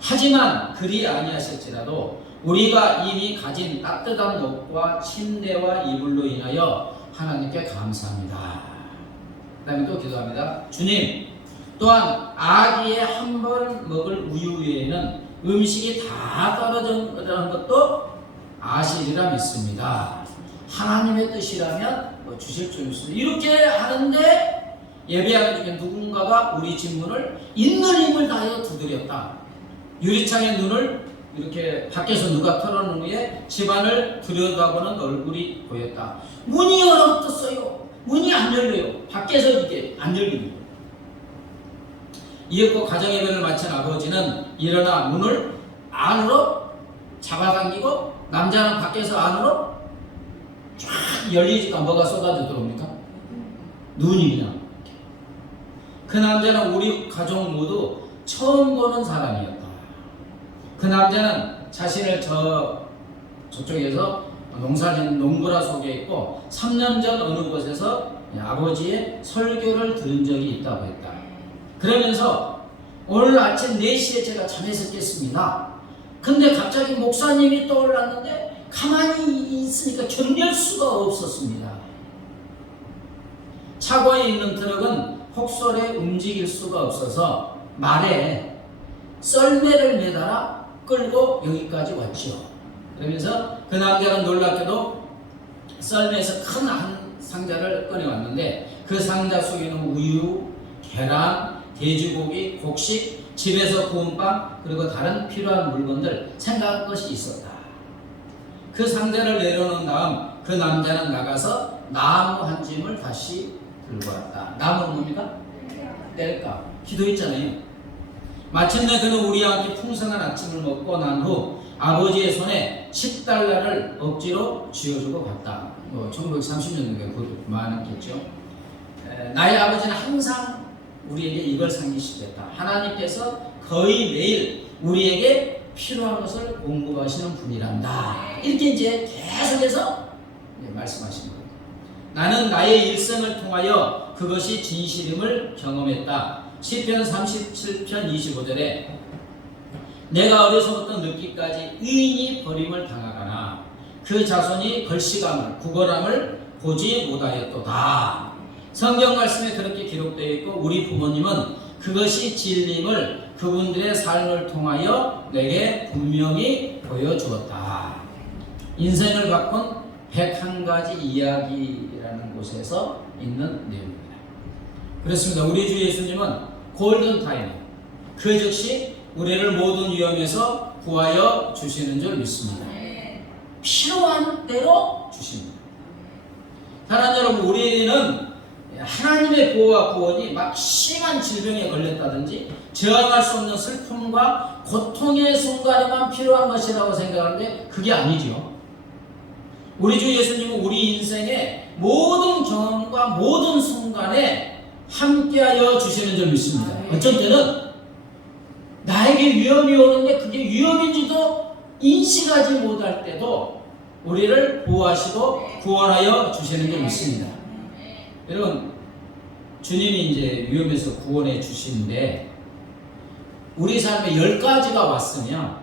하지만 그리 아니하실지라도 우리가 이미 가진 따뜻한 옷과 침대와 이불로 인하여 하나님께 감사합니다. 그 다음에 또 기도합니다. 주님, 또한 아기의 한 번 먹을 우유 외에는 음식이 다 떨어졌다는 것도 아시리라 믿습니다. 하나님의 뜻이라면 뭐 주실 줄 믿습니다. 이렇게 하는데 예배하는 중에 누군가가 우리 집문을 있는 힘을 다하여 두드렸다. 유리창의 눈을 이렇게 밖에서 누가 털어놓은 후에 집안을 들여다보는 얼굴이 보였다. 문이 얼어붙었어요. 문이 안 열려요. 밖에서 이게 안 열립니다. 이윽고 가정예배를 마친 아버지는 일어나 문을 안으로 잡아당기고 남자는 밖에서 안으로 쫙 열리지가 뭐가 쏟아져 들어옵니까? 눈이 그냥. 그 남자는 우리 가족 모두 처음 보는 사람이었다. 그 남자는 자신을 저쪽에서 농부라 속에 있고 3년 전 어느 곳에서 아버지의 설교를 들은 적이 있다고 했다. 그러면서 오늘 아침 4시에 제가 잠에서 깼습니다. 근데 갑자기 목사님이 떠올랐는데 가만히 있으니까 견딜 수가 없었습니다. 차고에 있는 트럭은 폭설에 움직일 수가 없어서 말에 썰매를 매달아 끌고 여기까지 왔지요. 그러면서 그 남자는 놀랍게도 썰매에서 큰 한 상자를 꺼내왔는데 그 상자 속에는 우유, 계란, 돼지고기, 곡식, 집에서 구운 빵, 그리고 다른 필요한 물건들 생각한 것이 있었다. 그 상자를 내려놓은 다음 그 남자는 나가서 나무 한 짐을 다시 들고 왔다. 나무는 뭡니까? 뗄까? 기도했잖아요. 마침내 그는 우리와 함께 풍성한 아침을 먹고 난 후 아버지의 손에 $10를 억지로 쥐어주고 갔다. 1930년도에 그것도 많았겠죠. 나의 아버지는 항상 우리에게 이걸 상기시켰다. 하나님께서 거의 매일 우리에게 필요한 것을 공급하시는 분이란다. 이렇게 이제 계속해서 말씀하신 거예요. 나는 나의 일생을 통하여 그것이 진실임을 경험했다. 시편 37편 25절에 내가 어려서부터 늙기까지 의인이 버림을 당하거나 그 자손이 걸시감을 구걸함을 보지 못하였도다. 성경 말씀에 그렇게 기록되어 있고 우리 부모님은 그것이 진리임을 그분들의 삶을 통하여 내게 분명히 보여주었다. 인생을 바꾼 101가지 이야기라는 곳에서 있는 내용입니다. 그렇습니다. 우리 주 예수님은 골든타임, 그 즉시 우리를 모든 위험에서 구하여 주시는 줄 믿습니다. 필요한 대로 주십니다. 사랑하는 여러분, 우리는 하나님의 보호와 구원이 막 심한 질병에 걸렸다든지 저항할 수 없는 슬픔과 고통의 순간에만 필요한 것이라고 생각하는데 그게 아니죠. 우리 주 예수님은 우리 인생의 모든 경험과 모든 순간에 함께하여 주시는 줄 믿습니다. 어쩐 때는 나에게 위험이 오는데 그게 위험인지도 인식하지 못할 때도 우리를 보호하시고 구원하여 주시는 줄 믿습니다. 여러분, 주님이 이제 위험에서 구원해 주시는데 우리 삶에 10가지가 왔으면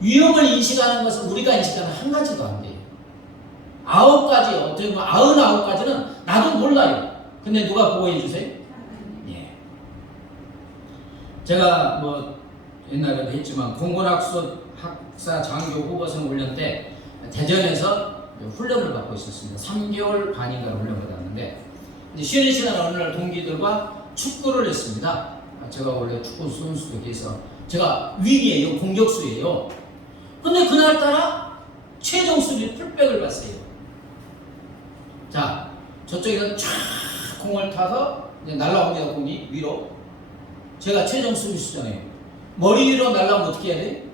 위험을 인식하는 것은 우리가 인식하는 한 가지도 안 돼요. 9가지, 어떻게 보면 99가지는 나도 몰라요. 근데 누가 보호해 주세요? 예. 제가 뭐 옛날에도 했지만 공군학사 장교 후보생 훈련 때 대전에서 훈련을 받고 있었습니다. 3개월 반인가 훈련을 받았는데 쉬는 시간 어느 날 동기들과 축구를 했습니다. 제가 원래 축구 선수에 비해서 제가 윙이에요, 공격수예요. 근데 그날따라 최종 수비 풀백을 봤어요. 자, 저쪽에서 쫙 공을 타서 날라옵니다. 공이 위로. 제가 최종 수비수잖아요. 머리 위로 날라오면 어떻게 해야 돼?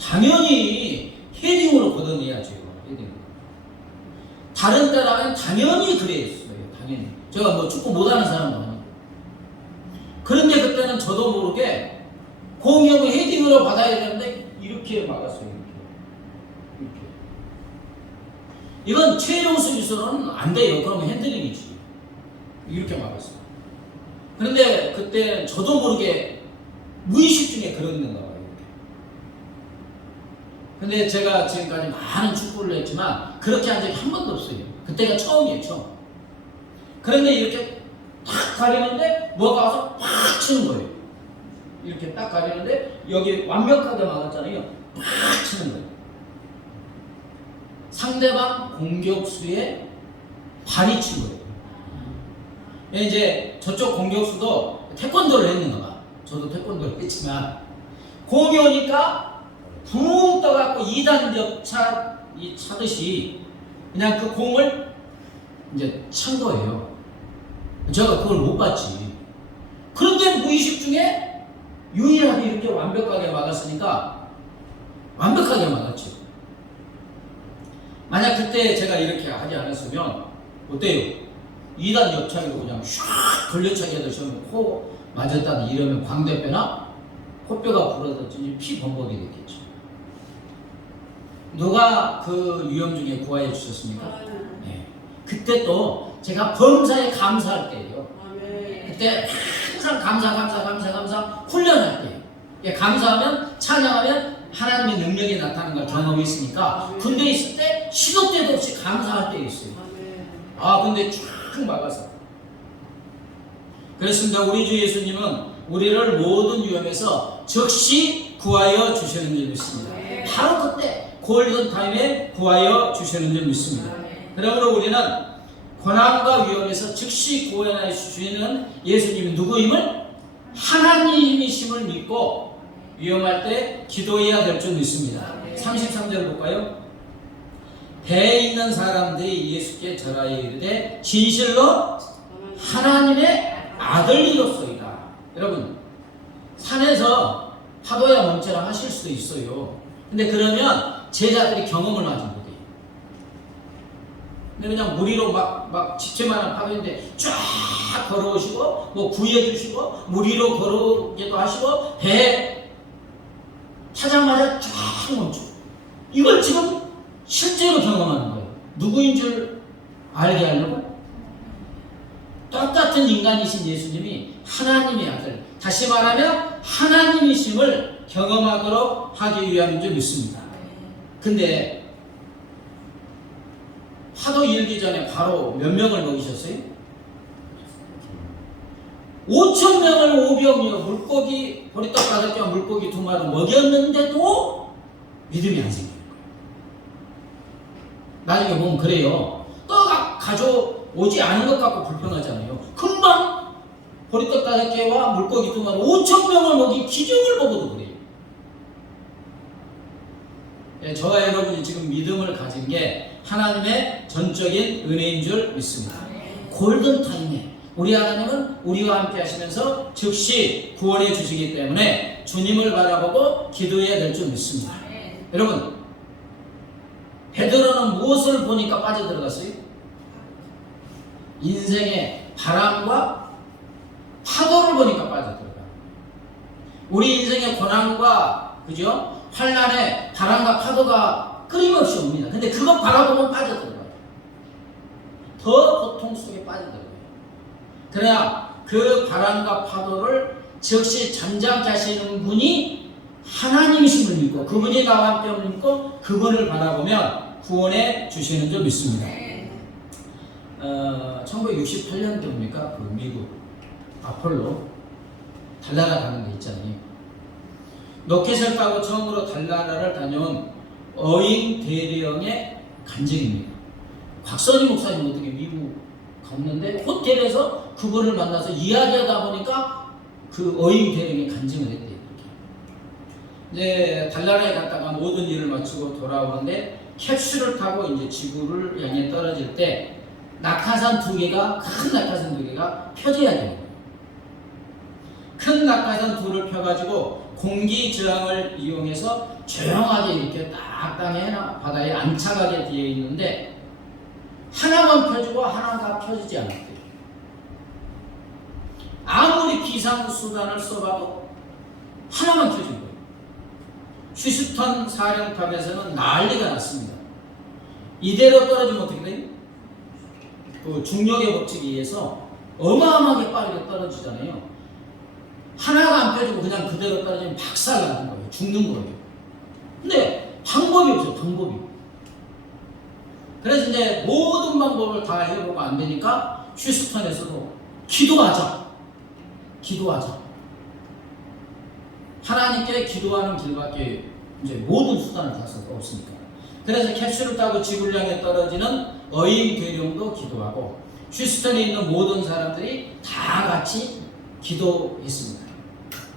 당연히 헤딩으로 걷어내야죠. 헤딩. 다른 때라면 당연히 그랬어요. 당연히. 제가 뭐 축구 못하는 사람도 아니고. 그런데 그때는 저도 모르게 공격을 헤딩으로 받아야 되는데 이렇게 막았어요. 이렇게. 이건 최종 수비수로는 안 돼요. 그러면 핸들링이지. 이렇게 막았어요. 그런데 그때 저도 모르게 무의식 중에 그랬는가 봐요. 이렇게. 근데 제가 지금까지 많은 축구를 했지만 그렇게 한 적이 한 번도 없어요. 그때가 처음이에요. 처음. 그런데 이렇게 딱 가리는데 뭐가 와서 팍 치는 거예요. 이렇게 딱 가리는데 여기 완벽하게 막았잖아요. 팍 치는 거예요. 상대방 공격수의 발이 친 거예요. 이제 저쪽 공격수도 태권도를 했는가 봐. 저도 태권도를 했지만 공이 오니까 붕 떠갖고 2단 격차 차듯이 그냥 그 공을 이제 찬 거예요. 제가 그걸 못 봤지. 그런데 무의식 중에 유일하게 이렇게 완벽하게 막았으니까 완벽하게 막았죠. 만약 그때 제가 이렇게 하지 않았으면 어때요? 2단 옆차기로 그냥 샥 걸려차기 하듯이 코 맞았다니 이러면 광대뼈나 코뼈가 부러졌지 피 범벅이 됐겠죠. 누가 그 위험 중에 구하여 주셨습니까? 네. 그때 또 제가 범사에 감사할 때예요. 그때 항상 감사 훈련할 때. 예, 감사하면 찬양하면 하나님의 능력이 나타나는 걸 경험이 있으니까 군대에 있을 때 시도 때도 없이 감사할 때 있어요. 아 근데 쫙 막아서. 그렇습니다. 우리 주 예수님은 우리를 모든 위험에서 즉시 구하여 주시는 줄 믿습니다. 바로 그때 골든타임에 구하여 주시는 줄 믿습니다. 그러므로 우리는 고난과 위험에서 즉시 구원해 주시는 예수님이 누구임을 하나님이심을 믿고 위험할 때 기도해야 될 줄 믿습니다. 33절 볼까요? 배에 있는 사람들이 예수께 절하여 이르되 진실로 하나님의 아들이로소이다. 여러분 산에서 파도야 멈춰라 하실 수도 있어요. 근데 그러면 제자들이 경험을 하지 못해요. 근데 그냥 무리로 막 지체만한 파도인데 쫙 걸어오시고 뭐 구해주시고 무리로 걸어오기도 하시고 배 타자마자 쫙 멈추고 이걸 지금 실제로 경험하는 거예요. 누구인 줄 알게 하려고? 똑같은 인간이신 예수님이 하나님의 아들, 다시 말하면 하나님이심을 경험하도록 하기 위함인 줄 믿습니다. 근데 파도 일기 전에 바로 몇 명을 먹이셨어요? 5,000명을 오병이어 물고기 보리떡 5개와 물고기 2마리 먹였는데도 믿음이 안 생겨요. 나중에 보면 그래요. 떡 가져오지 않은 것 같고 불평하잖아요. 금방 보리떡 5개와 물고기 2마리 5,000명을 먹인 기적을 보고도 그래요. 네, 저와 여러분이 지금 믿음을 가진 게 하나님의 전적인 은혜인 줄 믿습니다. 골든타임에 우리 하나님은 우리와 함께 하시면서 즉시 구원해 주시기 때문에 주님을 바라보고 기도해야 될 줄 믿습니다. 여러분 베드로는 무엇을 보니까 빠져들어갔어요? 인생의 바람과 파도를 보니까 빠져들어가요. 우리 인생의 고난과 그죠? 환난에 바람과 파도가 끊임없이 옵니다. 근데 그거 바라보면 빠져들어가요. 더 고통 속에 빠져들어가요. 그래야 그 바람과 파도를 즉시 잠잠케 하시는 분이 하나님이심을 믿고 그분이 나와 함께 믿고 그분을 바라보면 구원해 주시는 줄 믿습니다. 1968년도입니까? 그 미국 아폴로 달나라 가는 데 있잖아요. 로켓을 타고 처음으로 달나라를 다녀온 어잉 대령의 간증입니다. 곽선희 목사님 어떻게 미국 갔는데 호텔에서 그분을 만나서 이야기하다 보니까 그 어잉 대령의 간증을 했대요. 이제 달나라에 갔다가 모든 일을 마치고 돌아오는데 캡슐을 타고 이제 지구를 향해 떨어질 때 낙하산 2개가 큰 낙하산 2개가 펴져야 돼요. 큰 낙하산 2를 펴가지고 공기 저항을 이용해서 조용하게 이렇게 딱 땅에 바다에 안착하게 되어 있는데 하나만 펴지고 하나가 펴지지 않았대요. 아무리 비상수단을 써봐도 하나만 펴진 거예요. 휴스턴 사령탑에서는 난리가 났습니다. 이대로 떨어지면 어떻게 돼요? 그 중력의 법칙에 의해서 어마어마하게 빠르게 떨어지잖아요. 하나가 안 펴지고 그냥 그대로 떨어지면 박살나는 거예요. 죽는 거예요. 근데 방법이 없어요. 방법이. 그래서 이제 모든 방법을 다 해보고 안 되니까 휴스턴에서도 기도하자. 하나님께 기도하는 길밖에 이제 모든 수단을 다 써서 없으니까. 그래서 캡슐을 타고 지구를 향해 떨어지는 어인 대령도 기도하고 휴스턴에 있는 모든 사람들이 다 같이 기도했습니다.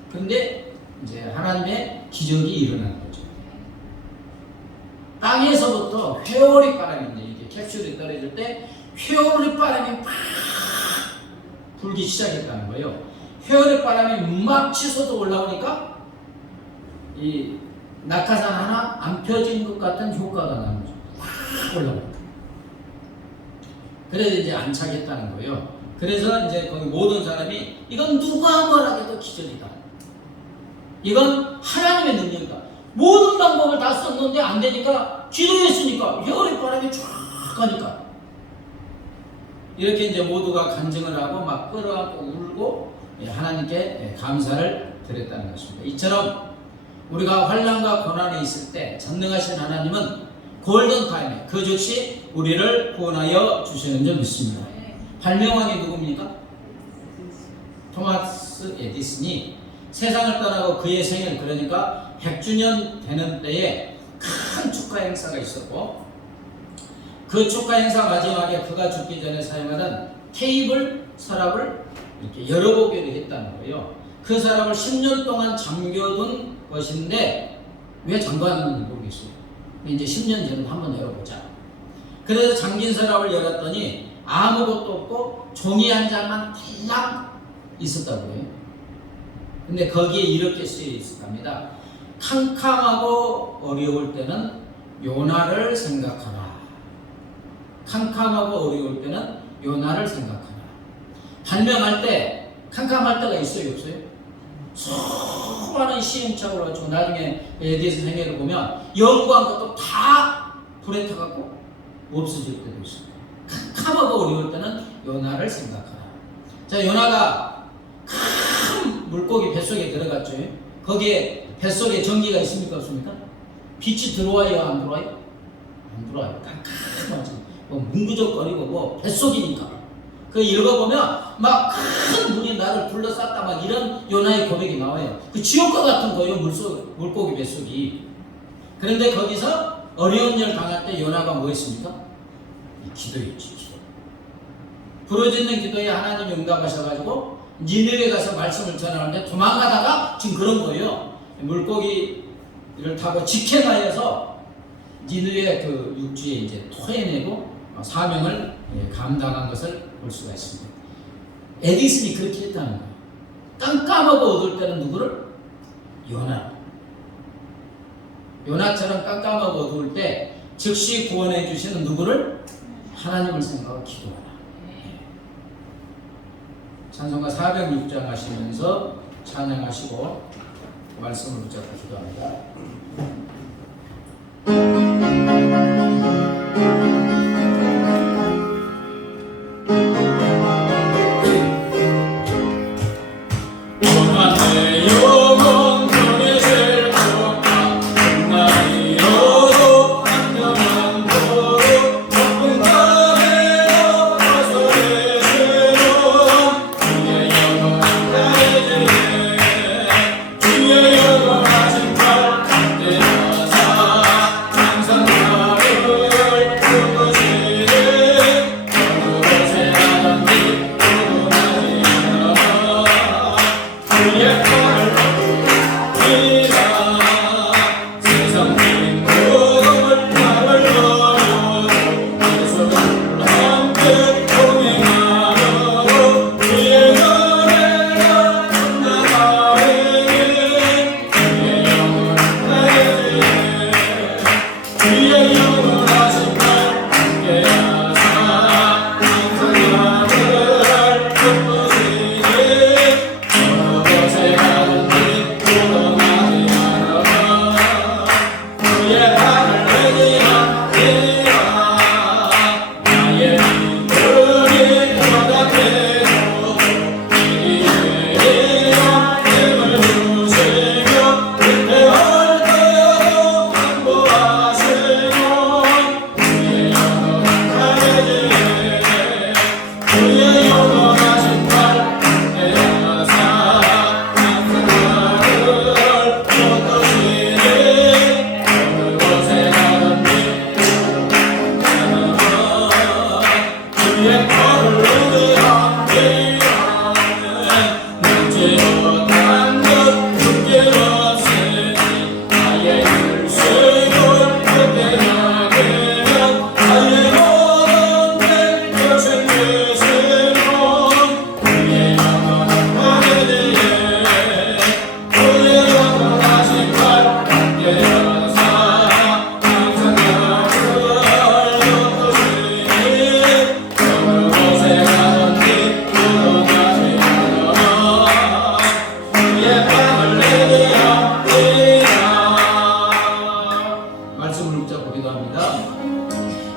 그런데 이제 하나님의 기적이 일어나는 거죠. 땅에서부터 회오리 바람이 이렇게 캡슐이 떨어질 때 회오리 바람이 막 불기 시작했다는 거예요. 회오리 바람이 막 치솟아 올라오니까 이 낙하산 하나 안 펴진 것 같은 효과가 나는 거죠. 막 올라옵니다. 그래서 이제 안 차겠다는 거예요. 그래서 이제 거기 모든 사람이 이건 누가 뭐라 해도 기적이다. 이건 하나님의 능력이다. 모든 방법을 다 썼는데 안 되니까 기도했으니까 회오리 바람이 쫙 가니까 이렇게 이제 모두가 간증을 하고 막 끌어안고 울고 하나님께 감사를 드렸다는 것입니다. 이처럼 우리가 환난과 고난에 있을 때 전능하신 하나님은 골든타임에 그 즉시 우리를 구원하여 주시는 줄 믿습니다. 발명왕이 누굽니까? 토마스 에디슨이 세상을 떠나고 그의 생일, 그러니까 100주년 되는 때에 큰 축하 행사가 있었고 그 축하 행사 마지막에 그가 죽기 전에 사용하던 테이블 서랍을 이렇게 열어보기로 했다는 거예요. 그 서랍을 10년 동안 잠겨둔 것인데 왜 잠가놨는지 모르겠어요. 이제 10년 전에 한번 열어보자. 그래서 잠긴 서랍을 열었더니 아무것도 없고 종이 한 장만 달랑 있었다고 해요. 근데 거기에 이렇게 쓰여 있었답니다. 캄캄하고 어려울 때는 요나를 생각하라. 캄캄하고 어려울 때는 요나를 생각하라. 발명할 때 캄캄할 때가 있어요, 없어요? 수많은 시행착오를 가지고 나중에 에디슨 행위를 보면 연구한 것도 다 불에 타갖고 없어질 때도 있어요. 캄캄하고 어려울 때는 요나를 생각하라. 자, 요나가 큰 물고기 뱃속에 들어갔죠. 거기에 뱃속에 전기가 있습니까, 없습니까? 빛이 들어와요, 안 들어와요? 안 들어와요. 깜깜하지. 뭐 뭉구적거리고 뭐 뱃속이니까. 그 읽어보면 막 큰 물이 나를 둘러쌌다 막 이런 요나의 고백이 나와요. 그 지옥과 같은 거예요, 물고기 뱃속이. 그런데 거기서 어려운 일 당할 때 요나가 뭐 했습니까? 기도했지, 기도. 부르짖는 기도에 하나님이 응답하셔가지고 니느웨 가서 말씀을 전하는데 도망가다가 지금 그런 거예요. 물고기를 타고 직행하여서 니느웨 그 육지에 이제 토해내고 사명을 감당한 것을 볼 수가 있습니다. 에디슨이 그렇게 했다는 거예요. 깜깜하고 어두울 때는 누구를? 요나. 요나처럼 깜깜하고 어두울 때 즉시 구원해 주시는 누구를? 하나님을 생각하고 기도하라. 찬송가 406장 하시면서 찬양하시고 말씀을 붙잡고 기도합니다. 주여 영원하신 발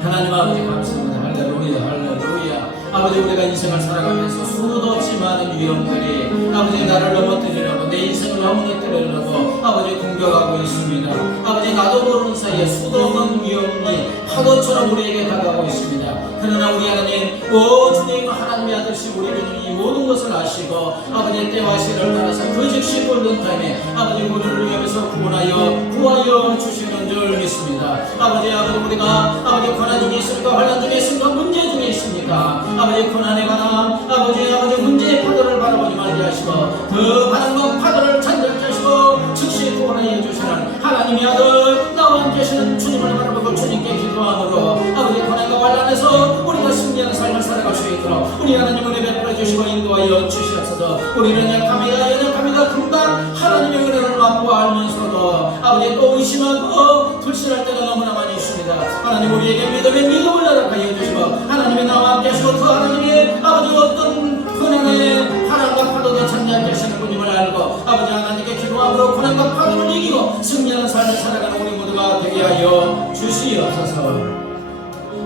하나님 아버지 감사합니다. 할렐루야 할렐루야. 아버지 우리가 인생을 살아가면서 수도 없이 많은 위험들이 아버지 나를 넘어뜨리려고 내 인생을 허무너뜨리려고 아버지 공격하고 있습니다. 아버지 나도 모르는 사이에 수도 없는 위험이 파도처럼 우리에게 다가오고 있습니다. 그러나 우리 하나님 주님 하나님의 아들씨 우리는 이 모든 것을 아시고 아버지의 때와 시를 따라서 그 즉시 골든타임에 아버지 우리를 위해서 구하여 주시는 줄 믿습니다. 아버지 우리가 아버지 고난 중에 있습니까? 환난 중에 있습니까? 문제 중에 있습니까? 아버지 고난에 관한 아버지 문제의 파도를 바라보지 말게 하시고 그 바람과 파도를 잔잔케 하시고 즉시 구원하여 주시는 하나님의 아들 나와 함께 하시는 주님을 바라보고 주님께 기도함으로 아버지 고난과 환난에서 우리가 승리하는 삶을 살아갈 수 있도록 우리 하나님 은혜 베풀어 주시고 인도하여 주시옵소서. 우리는 연약합니다. 금방 하나님의 은혜를 맛보아 알면서도 아버지 또 의심하고 불신할 때가 너무나 많이 있습니다. 하나님 우리에게 믿음을 허락하여 주시고 하나님의 나와 함께 하시고 그 하나님의 아버지 어떤 고난의 바람과 파도도 잠잠케 하시는 분임을 알고 아버지 하나님께 기도함으로 고난과 파도를 이기고 승리하는 삶을 살아가는 우리 모두가 되게 하여 주시옵소서.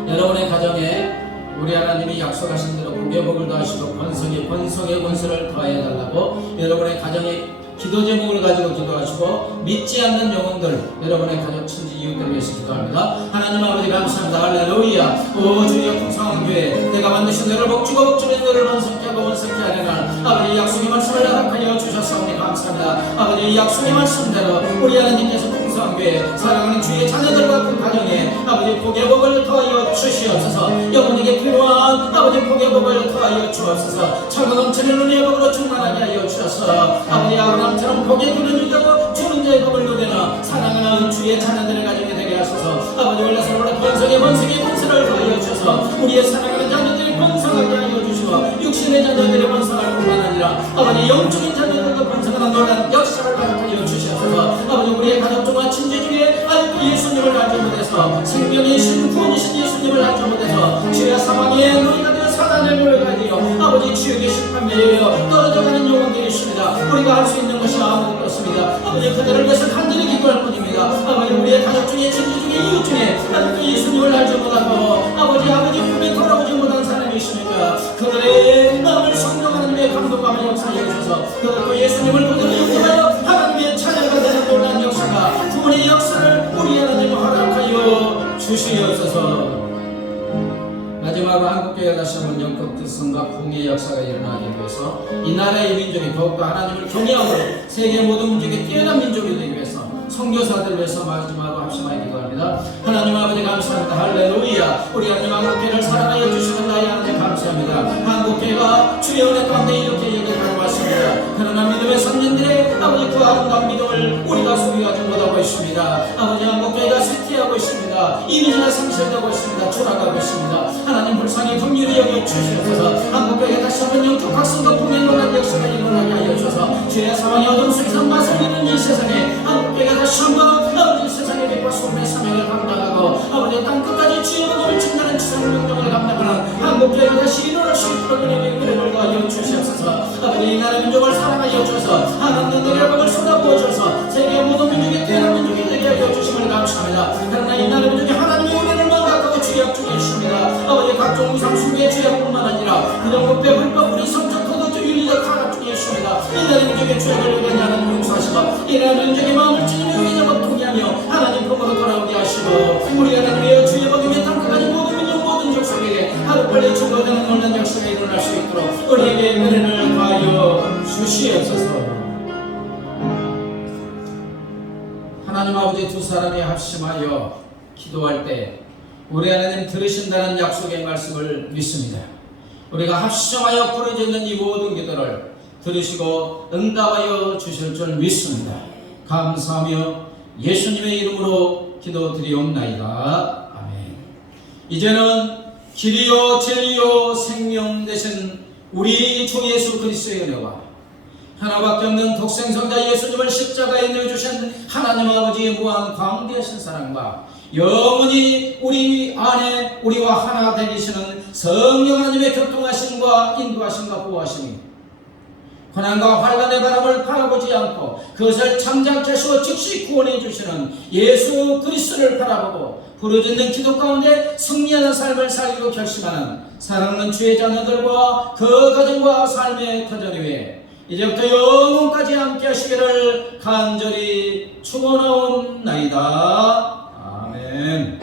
여러분의 가정에 우리 하나님이 약속하신 대로 복의 복을 더하시고 번성의 권세를 더하여달라고 여러분의 가정에 기도 제목을 가지고 기도하시고 믿지 않는 영혼들 여러분의 가족 친지 이웃들을 위해서 기도합니다. 하나님 아버지 감사합니다. 할렐루야. 주의 풍성한 교회 내가 만드신 너를 복주고 복주는 너를 번성케 하고 번성케 하려는 아버지 약속의 말씀을 허락하여 주셨사오니 감사합니다. 아버지 이 약속의 말씀대로 우리 하나님께서 풍성한 교회 사랑하는 주의 자녀들과 그 가정에 아버지 복의 복을 더하여 주시옵소서. 영혼에게 필요한 아버지 복의 복을 더하여 주옵소서. 차고 넘치는 은혜의 복으로 충만하게 하여 주셔서 아버지 아브라함처럼 복의 눈을 믿고 주는 자의 복을 누리는 사랑하는 주의 자녀들의 가정이 되게 하소서. 아버지 올라서보다 번성의 권세를 더하여 주셔서 우리의 사랑하는 자녀들이 번성하게 하여 주시고 육신의 자녀들이 번성할 뿐만 아니라 아버지 영적인 자녀들도 번성하는 놀라운 역사를 허락하여 주시옵소서. 아버지 우리의 가족 중과 친지 중에 아직도 예수님을 알지 못해서 생명이신 구원이신 예수님을 알지 못해서 죄와 사망의 노예가 되어 사단의 노예가 되어 아버지 지옥의 심판에 떨어져가는 영혼들이 있습니다. 우리가 할 수 있는 것이 아무것도 없습니다. 아버지 그들을 위해서 간절히 기도할 뿐입니다. 아버지 우리의 가족 중에 친지 중에 이웃 중에 아직도 예수님을 알지 못하고 아버지 품에 돌아오지 못한 사람이 있으니까 그들의 마음을 성령 하나님의 감동감을 역사해 주셔서 그들도 예수님을 그대로 인도하여 하나님의 자녀가 되는 놀라운 역사가 구원의 역사를 우리 하나님 허락하여 주시옵소서. 마지막으로 한국교회가 다시 한번 영적 특성과 부흥의 역사가 일어나기 위해서 이 나라의 민족이 더욱더 하나님을 경외함으로 세계 모든 민족의 뛰어난 민족이 되기 위해서 선교사들을 위해서 마지막으로 합심하여 기도합니다. 하나님 아버지 감사합니다. 할렐루야. 우리 하나님 한국교회를 사랑하여 주시는 나의 하나님 감사합니다. 한국교회가 주의 은혜 가운데 이렇게 얘기하고 왔습니다. 그러나 믿음의 선진들의 아버지 그 아름다운 믿음을 우리가 소유하지 못하고 있습니다. 아버지 한국교회가 쇠퇴하고 있습니다. 이미지가 상실되고 있습니다. 추락하고 있습니다. 하나님 불쌍히 긍휼히 여겨 주시옵소서. 한국교회가 다시 한번 영적 각성과 부흥의 놀라운 역사가 일어나게 하여 주셔서 죄의 사망의 어둠 속에서 맛을 잃는 이 세상에 한국교회가 다시 한번 아버지 세상의 빛과 소금의 사명을 감당하고 아버지 땅끝까지 주의 복음을 전하는 지상의 명령을 감당하는 한국교회가 다시 일어날 수 있도록 은혜를 더하여 주시옵소서. 아버지 이 나라 민족을 사랑하여 주셔서 하나님의 복을 쏟아부어 주셔서 세계 모든 민족의 뛰어난 민족이 되게 하여 주심을 감사합니다. 그러나 이 나라 민족이 하나님의 은혜를 망각하고 죄악 중에 있습니다. 아버지 각종 우상 숭배의 죄악뿐만 아니라 그런 법배 불법 우리 성적 도덕적 윤리적 타락 중에 있습니다. 이 나라 민족의 죄악을 위해 하나님 용서하시고 이 나라 민족의 마음을 찢으며 위자고 통하며 하나님 품으로 돌아오게 하시고 우리 하나님의 주의 복음의 땅끝까지 모든 민족 모든 족속에게 하루빨리 증거되는 놀라운 역사가 일어날 수 있도록 우리에게 은혜를 더하여 주시옵소서. 하나님 아버지 두 사람이 합심하여 기도할 때 우리 하나님 들으신다는 약속의 말씀을 믿습니다. 우리가 합심하여 부르짖는 이 모든 기도를 들으시고 응답하여 주실 줄 믿습니다. 감사하며 예수님의 이름으로 기도드리옵나이다. 아멘. 이제는 길이요 진리요 생명 되신 우리 주 예수 그리스도의 은혜와 하나밖에 없는 독생성자 예수님을 십자가에 내어주신 하나님 아버지의 무한 광대하신 사랑과 영원히 우리 안에 우리와 하나 되시는 성령 하나님의 교통하심과 인도하심과 보호하심이 고난과 환난의 바람을 바라보지 않고 그것을 참작케 하시고 즉시 구원해 주시는 예수 그리스도를 바라보고 부르짖는 기도 가운데 승리하는 삶을 살기로 결심하는 사랑하는 주의 자녀들과 그 가정과 삶의 터전 위에 이제부터 영원까지 함께 하시기를 간절히 축원하옵나이다. 아멘.